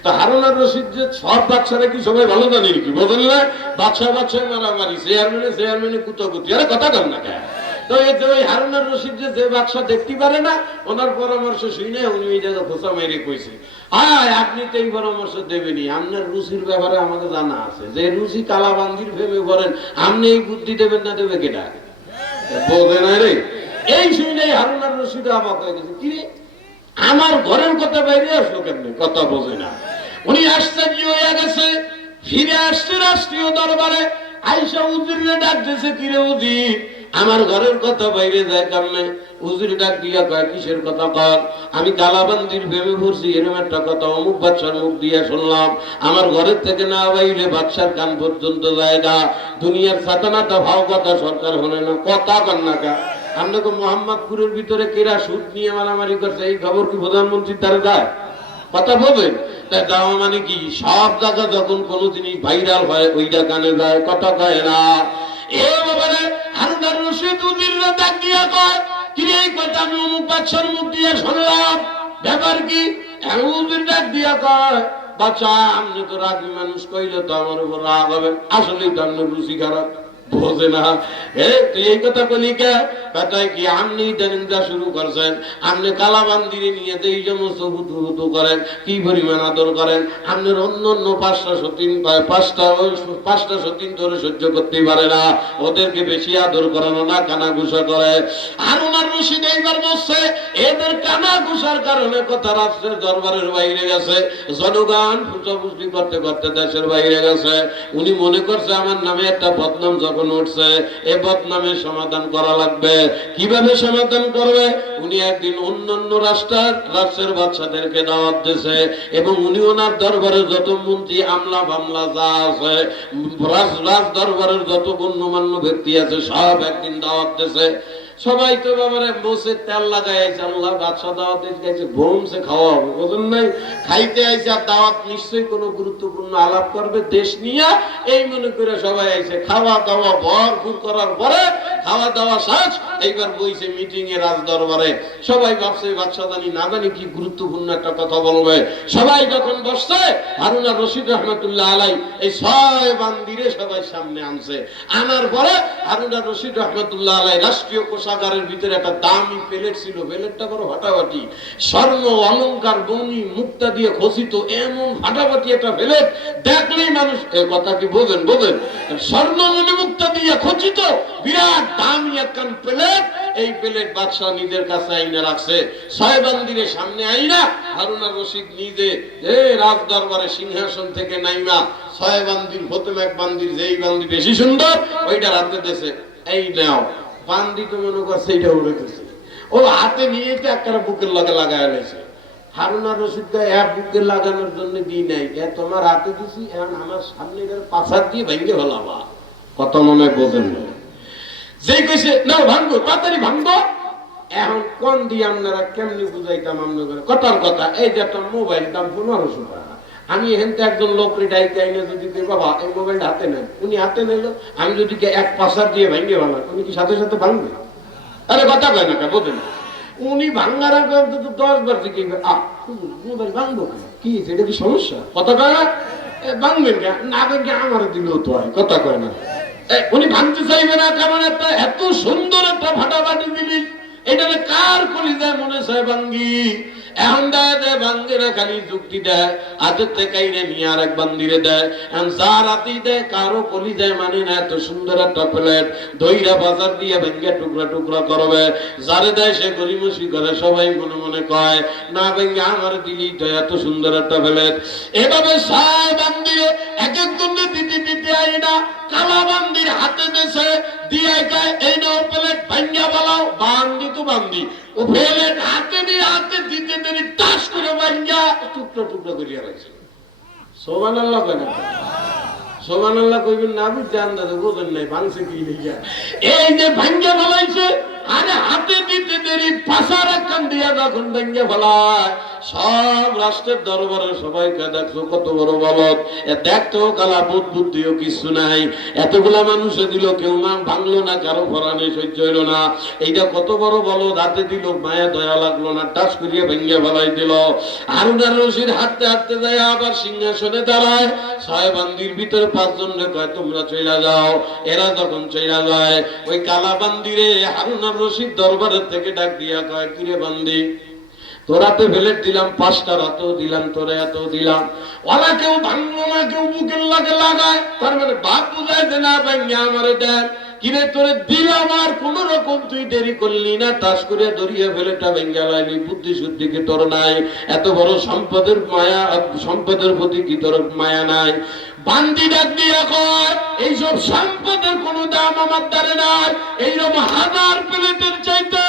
তো হারুন আর রশিদ যে সব বাচ্চারা কি সবাই ভালো জানে নাকি? বলেন না, বাচ্চা বাচ্চায় মারামারি, চেয়ারম্যানে কুতাকুতি, আরে কথা কর না কেন? তো এই যে ওই হারুন আর রশিদ যে বাচ্চা দেখতে পারে না, ওনার পরামর্শ শুনে উনি এই জায়গায় খোঁচা মেরে কইছে, আপনি তো এই পরামর্শ দেবেনি, আপনার রুচির ব্যাপারে আমাকে জানা আছে, যে রুচি কালা বান্দির ভেবে করেন, আপনি এই বুদ্ধি দেবেন না দেবে কেটা? বোঝে না রে। এই শুনে হারুন আর রশিদ অবাক হয়ে গেছে, কি রে আমার ঘরের কথা বাইরে আসলো কেমনি? কথা বোঝে না। উনি আশ্চর্য হয়ে গেছে, ফিরে আসছে রাষ্ট্রীয় দরবারে। আইসা উজিরে ডাক দিয়েছে, কিরে উজির আমার ঘরের কথা বাইরে যায় কেমনে? উজির ডাক দিয়া কয়, কিসের কথা কর? আমি কালাবান্দির ভেবে পড়ছি, এরকম একটা কথা অমুক বাচ্চার মুখ দিয়া শুনলাম, আমার ঘরের থেকে না বাইরে বাচ্চার কান পর্যন্ত যায় না, দুনিয়ার সাতানাটা ভাও কথা সরকার হলে না, কথা কর না কা? আপনাকে মোহাম্মদপুরের ভিতরে কেরা সুদ নিয়ে মারামারি করছে, এই খবর কি প্রধানমন্ত্রীর দ্বারা যায়? কথা বলবেন? তাই যাওয়া মানে কি, সব জায়গা যখন কোনো জিনিস ভাইরাল হয় ওইটা কানে যায়, কথা কয় না। এই ব্যাপারে হারুন আর রশিদ উজিররা ডাক দিয়া কয়, কি রে এই কথা আমি অমুক বাচ্চার মুখ দিয়ে শুনলাম, ব্যাপার কি? উজির ডাক দিয়া কয়, বাচ্চা আপনি তো রাগী মানুষ, কইলে তো আমার উপর রাগ হবে, আসলেই তো আপনার রুচি খারাপ। বোঝে না। তুই এই কথা বলি কে? কথায় কি আপনি নিন্দা শুরু করছেন, আপনি কালাবান্দিরে নিয়ে যে এই সমস্ত হুতু করেন, কি পরিমাণ আদর করেন, আপনার অন্য অন্য 5টা সতীন ধরে সহ্য করতে পারে না, ওদেরকে বেশি আদর করানো না, কানা ঘুষা করে। হারুন আর রশিদ এইবার বসছে, এদের কানা ঘুষার কারণে কথা রাষ্ট্রের দরবারের বাইরে গেছে, জনগণ ফুটাফুটি করতে করতে দেশের বাইরে গেছে। উনি মনে করছে আমার নামে একটা বদনাম যখন উঠছে, এ বদনামের সমাধান করা লাগবে। কিভাবে সমাধান করবে? উনি একদিন অন্যান্য রাষ্ট্রের বাচ্চাদেরকে দাওয়াত দিয়েছে, এবং উনি ওনার দরবারে যত মন্ত্রী আমলা বামলা যা আছে, রাজ দরবারের যত গণ্যমান্য ব্যক্তি আছে সব একদিন দাওয়াত দিয়েছে। সবাই তো ব্যাপারে বসে তেল লাগাই আইছে, আল্লাহ বাদশা দাওয়াত দিয়েছে, বোমসে খাওয়া হবে, বুঝলেন নাই? খাইতে আইছে, আর দাওয়াত নিশ্চয়ই কোনো গুরুত্বপূর্ণ আলাপ করবে দেশ নিয়ে, এই মনে করে সবাই আইছে। খাওয়া দাওয়া ভরপুর করার পরে খাওয়া দাওয়া শেষ, এইবার বইছে মিটিং এ রাজ দরবারে। সবাই ভাবছে বাদশা জানি না জানি কি গুরুত্বপূর্ণ একটা কথা বলবে। সবাই যখন বসছে, হারুন আর রশিদ রহমতুল্লাহ আলাই এই 6 বান্দিরে সবাই সামনে আনছে। আনার পরে হারুন আর রশিদ রহমতুল্লাহ আলাই রাষ্ট্রীয় কোষাধ্যক্ষ গ্রন্থাগারের ভিতরে একটা দামি প্লেট ছিল, প্লেটটা বড় ফাটাফাটি, স্বর্ণ অলংকার মণি মুক্তা দিয়ে খচিত, এমন ফাটাফাটি একটা প্লেট দেখলেই মানুষ, এ কথা কি বোঝেন? বোঝেন? স্বর্ণ মণি মুক্তা দিয়ে খচিত বিরাট দামি একখান প্লেট। এই প্লেট বাদশাহ নিজের কাছে আইনা রাখছে। ছয়বান্দিরের সামনে আইনা হারুন আর রশিদ নিজে রাজ দরবারে সিংহাসন থেকে নাইমা ছয়বান্দির প্রথম এক বান্দির, যেই বান্দি বেশি সুন্দর ওইটা রাখতে দিয়েছে। এই নাও বান্দি তো মনে করছে এইটা উড়েছে, ও হাতে নিয়ে তো একটা বুকের লগে লাগায় এনেছে। হারুন আর রশিদ বুকে লাগানোর জন্য দিই নাই, তোমার হাতে দিছি, এখন আমার সামনে পাছার দিয়ে ভেঙে ফেলাবা। কত মনে বোঝেন না? যেই কইছে না ভাঙবো, তাড়াতাড়ি ভাঙবো। এখন কোন দিয়ে আপনারা কেমনি বুঝাইতাম? আপনাদের কথার কথা, এই যে একটা মোবাইল দাম 1500 টাকা, আমি এখান থেকে একজন লোক ডাইতে আইনে যদি বাবা এই মোবাইলটা হাতে নেন, উনি হাতে নিল, আমি যদি এক পাশার দিয়ে ভেঙে ফেলাম, উনি কি সাথে সাথে ভাঙবে? আরে কথা কয় না, বোঝেন? উনি ভাঙ্গার আগে অন্তত 10 বার থেকে মোবাইল ভাঙবো কি, এটা কি সমস্যা? কথা কয় না, ভাঙবেন কে না, ভেঙে আমার দিলেও তো হয়। কথা কয় না, উনি ভাঙতে চাইবে না, কারণ একটা এত সুন্দর একটা ফাটাফাটি জিনিস, এটা কার কলিজায় মনে চায় ভাঙ্গি। এখন দেয় ভাঙ্গে না, খালি যুক্তি দেয়, আজের থেকে নিয়ে আর এক বান্দিরে দেয়। এখন যা রাতি দেয় কারো কলিজায় মানে না, এত সুন্দর একটা প্লেট দইরা বাজার দিয়ে ভেঙ্গে টুকরা টুকরা করবে, যারে দেয় সে গরিমসি করে, সবাই মনে মনে কয় না ভেঙ্গে আমার দিলি তো এত সুন্দর একটা প্লেট। এভাবে ছয় বান্দিরে এক এক জন্য দিতে দিতে আই না, কালা বান্দির হাতে দেশে দিয়ে গায় এই নাও প্লেট ভাঙ্গা বালাও, বান্দি তো বান্দি ও প্লেট হাতে দিয়ে হাতে দিতে দেরি টাস করে ভাঙ্গা টুকরা টুকরা করিয়া রাখছে। সুবহানাল্লাহ কেন? সুবহানাল্লাহ কইবেন না, আমি আন্দাজে বোঝেন নাই ভাঙছে কি লিখা। এই যে ভাঙ্গা ফেলাইছে, আরে হাতে দিতে দেরি পাশার একখান দিয়া যখন ভাঙ্গা ফেলায়, সব রাষ্ট্রের দরবারে সবাইকে দেখছো কত বড় বলদ, দেখতো কালা বুদ্ধিও কিছু নাই, এতগুলা মানুষে দিল, কেউ না ভাঙলো না, কারো ফরানে সহ্য হইল না, এইটা কত বড় বলদ হাতে দিল, মায়া দয়া লাগলো না, টাস করিয়া ভেঙ্গা ফেলাই দিল। হারুন আর রশিদ হাঁটতে হাঁটতে যায় আবার সিংহাসনে দাঁড়ায়, ছয় বান্দির ভিতরে 5 জন কয় তোমরা চইলা যাও। এরা যখন চইলা যায়, ওই কালা বান্দিরে হারুন আর রশিদ দরবারের থেকে ডাক দিয়া কয়, কিরে বান্দি, তোরাতে প্লেট দিলাম 5টা, রাতেও দিলাম, তোরা এত দিলাম, ওরা কেউ ভাঙলো না, কেউ বুকের লাগে লাগায়, তার মানে বাপ বুঝায় যে না ভাঙ্গে আমারে দেন। কিরে তোরে দিলাম আর কোন রকম তুই দেরি করলি না, টাস করে ধরিয়ে প্লেটটা ভেঙ্গে লাইলি, বুদ্ধি শুদ্ধি কি তোর নাই? এত বড় সম্পদের মায়া, সম্পদের প্রতি কি তোর মায়া নাই? বান্দি ডাক দিয়া কয়, এইসব সম্পদের কোন দাম আমার দ্বারে নাই, এইরকম 1000 প্লেটের চাইতে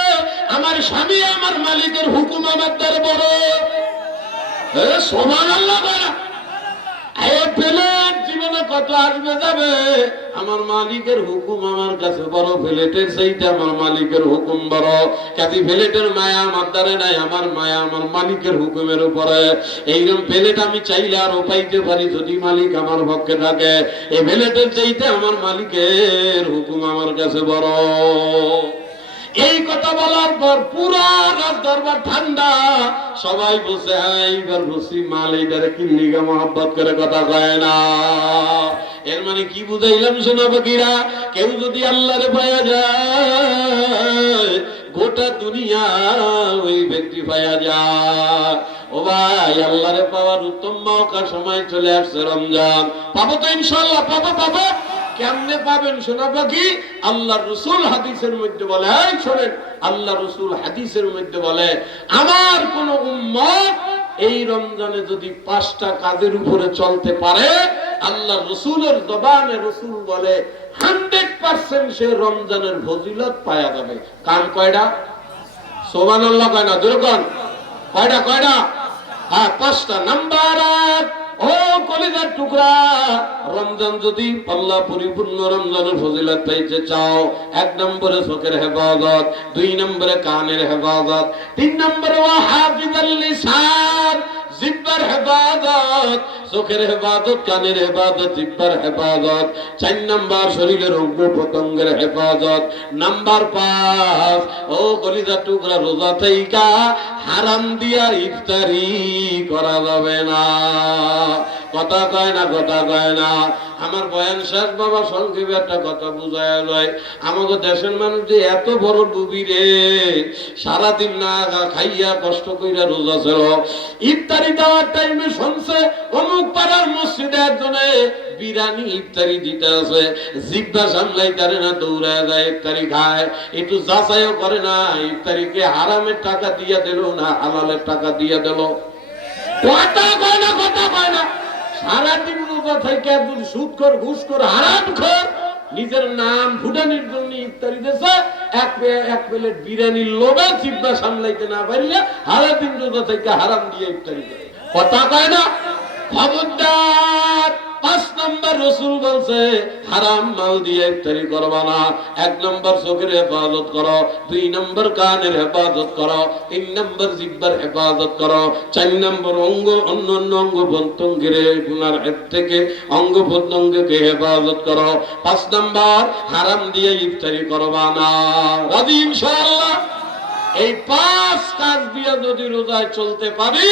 আমার স্বামী আমার মালিকের হুকুম আমার দ্বারে বড়। সুবহানাল্লাহ। প্লেট জীবনে কত আসবে যাবে, আমার মালিকের হুকুম আমার কাছে বড়, প্লেটের চাইতে আমার মালিকের হুকুম বড়। কাজী প্লেটের মায়া আমার দ্বারে নাই, আমার মায়া আমার মালিকের হুকুমের উপরে। এইরকম প্লেট আমি চাইলে আরো পাইতে পারি যদি মালিক আমার পক্ষে থাকে, এই প্লেটের চাইতে আমার মালিকের হুকুম আমার কাছে বড়। এই কথা বলার পর পুরা রাত দরবার ঠান্ডা, সবাই বসে এইবার বসি মাল এইটারে কিল্লিগা মহব্বত করে কথা কয় না। এর মানে কি বুঝাইলাম শোনা বাকিরা, কেউ যদি আল্লাহরে পায়া যায়, গোটা দুনিয়া ওই ব্যক্তি পায়া যায়। ও ভাই, আল্লাহরে পাওয়ার উত্তম মৌকা সময় চলে আসছে, রমজান। পাবো তো ইনশাআল্লাহ, পাবো পাবো। কেমনে পাবেন শোনা বাকি? আল্লাহ রসুল হাদিসের মধ্যে বলে, শোনেন, আল্লাহ রসুল হাদিসের মধ্যে বলে, আমার কোন উম্মত এই রমজানে যদি 5টা কাজের উপরে চলতে পারে, আল্লাহ রসুলের জবানে রসুল বলে 100% সে রমজানের ফজিলত পায়া যাবে। কাম কয়টা? সুবহানাল্লাহ কয় না? দুরকম কয়টা? কয়টা? হ্যাঁ, 5টা। নাম্বার 1, ও কলিজার টুকরা, রমজান যদি আল্লাহ পরিপূর্ণ রমজানের ফজিলত পাইতে চাও, 1 নম্বরে চোখের হেফাজত, 2 নম্বরে কানের হেফাজত, 3 নম্বরে ওয়া হাফিজাল লিসান, জিহ্বার হেফাজত, চোখের হেফাজত, কানের হেফাজত, জিহ্বার হেফাজত, 4 নম্বর শরীরের অঙ্গ প্রত্যঙ্গের হেফাজত। নাম্বার 5, ও কলিজার টুকরা, রোজা থাইকা হারাম দিয়া ইফতারি করা যাবে না। কথা কয় না, কথা কয় না। আমার বয়ান শেষ বাবা, সংক্ষেপে একটা কথা বুঝায় যায়। আমাদের দেশের মানুষ যে এত বড় ডুবি রে, সারাদিন না খাইয়া কষ্ট কইরা রোজা ছিল, ইফতারি দেওয়ার টাইমে শুনছে অমুক পাড়ার মসজিদে একজনে বিরানি ইফতারি দিতে আছে, জিব্বা সামলাই তারে না, দৌড়ায় যায় ইফতারি খায়, একটু যাচাইও করে না ইফতারিকে হারামের টাকা দিয়া দিল না হালালের টাকা দিয়া দিল। কথা কয় না, কথা কয় না। সারাদিন রোজা থেকে সুদ কর, ঘুষ কর, হারাম কর, নিজের নাম ফুটানির জন্য ইফতারি দিয়েছে, এক প্লেট বিরিয়ানির লোভে জিব্বা সামলাইতে না পারিয়া সারাদিন রোজা থেকে হারাম দিয়ে ইফতারি করে। কথা কয় না। খবরদার, 5 নম্বর রাসূল বলছে হারাম মাল দিয়ে ইফতারি করবা না। 1 নম্বর চোখের হেফাজত করো, 2 নম্বর কানের হেফাজত করো, 3 নম্বর জিহ্বার হেফাজত করো, 4 নম্বর অঙ্গ অন্যান্য অঙ্গ প্রত্যঙ্গের গুনার হাত থেকে অঙ্গ প্রত্যঙ্গকে হেফাজত করো, 5 নম্বর হারাম দিয়ে ইফতারি করবা না। রাজি ইনশাআল্লাহ? এই 5 কাজ দিয়ে যদি রোজায় চলতে পারি,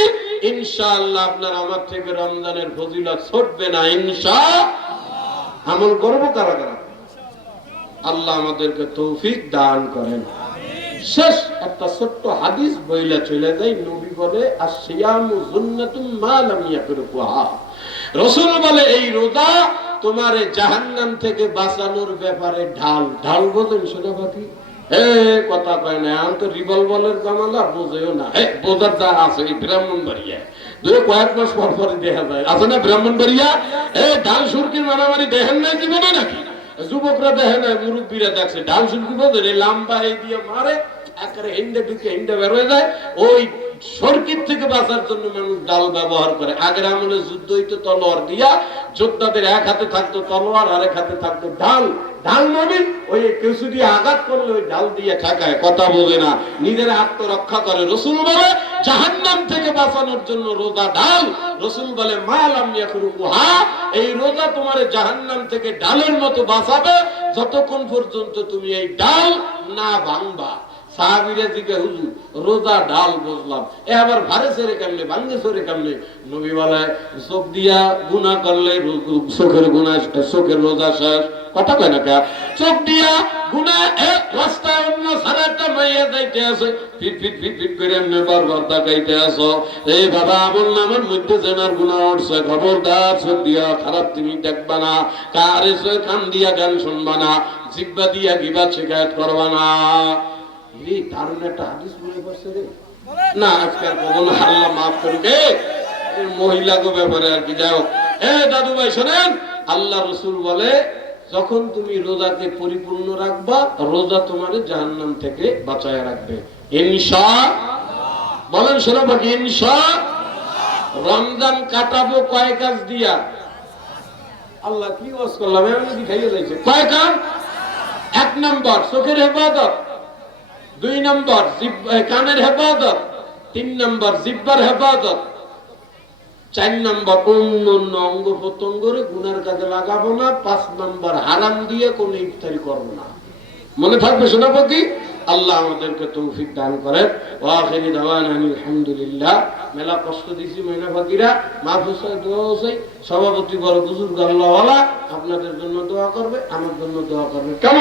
ইনশাআল্লাহ আপনার আমার থেকে রমজানের ফজিলত ছুটবে না ইনশাআল্লাহ। আমল করব কারা কারা? আল্লাহ আমাদেরকে তৌফিক দান করেন। শেষ একটা ছোট্ট হাদিস বইলা চলে যাই। নবী বলে আসিয়ামু জুন্নাতুম মা লাম ইয়াকরুহা। রাসূল বলে এই রোজা তোমারে জাহান্নাম থেকে বাঁচানোর ব্যাপারে ঢাল। ঢাল বলেন শোনা বাকি কথা কয় না, আমি তো রিভলভারের জামালা বোঝেও না। বোঝার যা আছে এই ব্রাহ্মণবাড়িয়া কয়েক মাস পর পরই দেখা যায়, আছে না ব্রাহ্মণবাড়িয়া? ঢাল সুরকির মারামারি দেখেন নাই জীবনে নাকি? যুবকরা দেখে না, মুরব্বীরা দেখছে। ঢাল সুরকি বোঝেন, এই লাম্বা এই দিয়ে মারে, একেবারে হিন্দে ঢুকে হিন্দে বের হয়ে যায়। ওই সরকির থেকে বাঁচার জন্য মানুষ ডাল ব্যবহার করে। আগের আমলে যুদ্ধ হইতো তলোয়ার দিয়া, যোদ্ধাদের এক হাতে থাকতো তলোয়ার, আর এক হাতে থাকতো ঢাল। ঢাল মানে ওই কিছু দিয়ে আঘাত করলে ওই ঢাল দিয়ে ঠেকায়। কথা বোঝে না, নিজের আত্মরক্ষা করে। রাসূল বলে জাহান্নাম থেকে বাঁচানোর জন্য রোজা ঢাল। রাসূল বলে মা লাম ইয়াকরুহা, এই রোজা তোমারে জাহান্নাম থেকে ঢালের মতো বাঁচাবে যতক্ষণ পর্যন্ত তুমি এই ঢাল না ভাঙবা। সাহাবীরা জিজ্ঞাসা, হুজুর রোজা ঢাল বুঝলাম, আবার ভারে ছেড়ে কেমনে, ভাঙ্গে ছেড়ে কেমনে? নবী বলে চোখ দিয়া গুনাহ করলে চোখের গুনাহ, চোখের রোজা শেষ। কথা কয় না কা? চোখ দিয়া গুনাহ, রাস্তায় অন্য সারা একটা মাইয়া যাইতে আছে, ফিট ফিট ফিট ফিট করে এমনি বারবার তাকাইতে আসো। এই বাবা আমল নামের মধ্যে জেনার গুনাহ উঠছে, খবরদার চোখ দিয়া খারাপ তুমি দেখবা না, কারে কান দিয়া গান শুনবা না, জিহ্বা দিয়া গিবাত শিকায়ত করবা না। এই দারুণ একটা হাদিস মনে পড়ছে রে না, আজকে আর কখনো আল্লাহ মাফ করুক। মহিলাকে ব্যাপারে আর কি, যাই হোক। দাদু ভাই শোনেন, আল্লাহ রাসূল বলে যখন তুমি রোজাকে পরিপূর্ণ রাখবা, রোজা তোমার জাহান্নাম থেকে বাঁচায় রাখবে ইনশাআল্লাহ। বলেন শোনো বাকি ইনশাআল্লাহ। রমজান কাটাবো কয় কাজ দিয়া? আল্লাহ কি ওয়াজ করলাম, আমি দেখাইয়া যাইছে কয় কাজ? 1 নম্বর চোখের হেফাজত, 2 নম্বর কানের হেফাজত, 3 নম্বর জিহ্বার হেফাজত, 4 নম্বর অন্য অঙ্গ প্রত্যঙ্গরে গুনার কাজে লাগাবো না, 5 নম্বর হারাম দিয়ে কোনো ইফতারি করবো না। মনে থাকবে শোনাপতি? আল্লাহ আমাদেরকে তৌফিক দান করেন। ওয়া আখিরি দাওয়ানা আলহামদুলিল্লাহ। মেলা কষ্ট দিছি ময়না ফাকিরা, মাহফুজ সাহেব দোয়া হইছে, সভাপতি বড় বুজুর্গ আল্লাহওয়ালা আপনাদের জন্য দোয়া করবে, আমার জন্য দোয়া করবে। কেমন?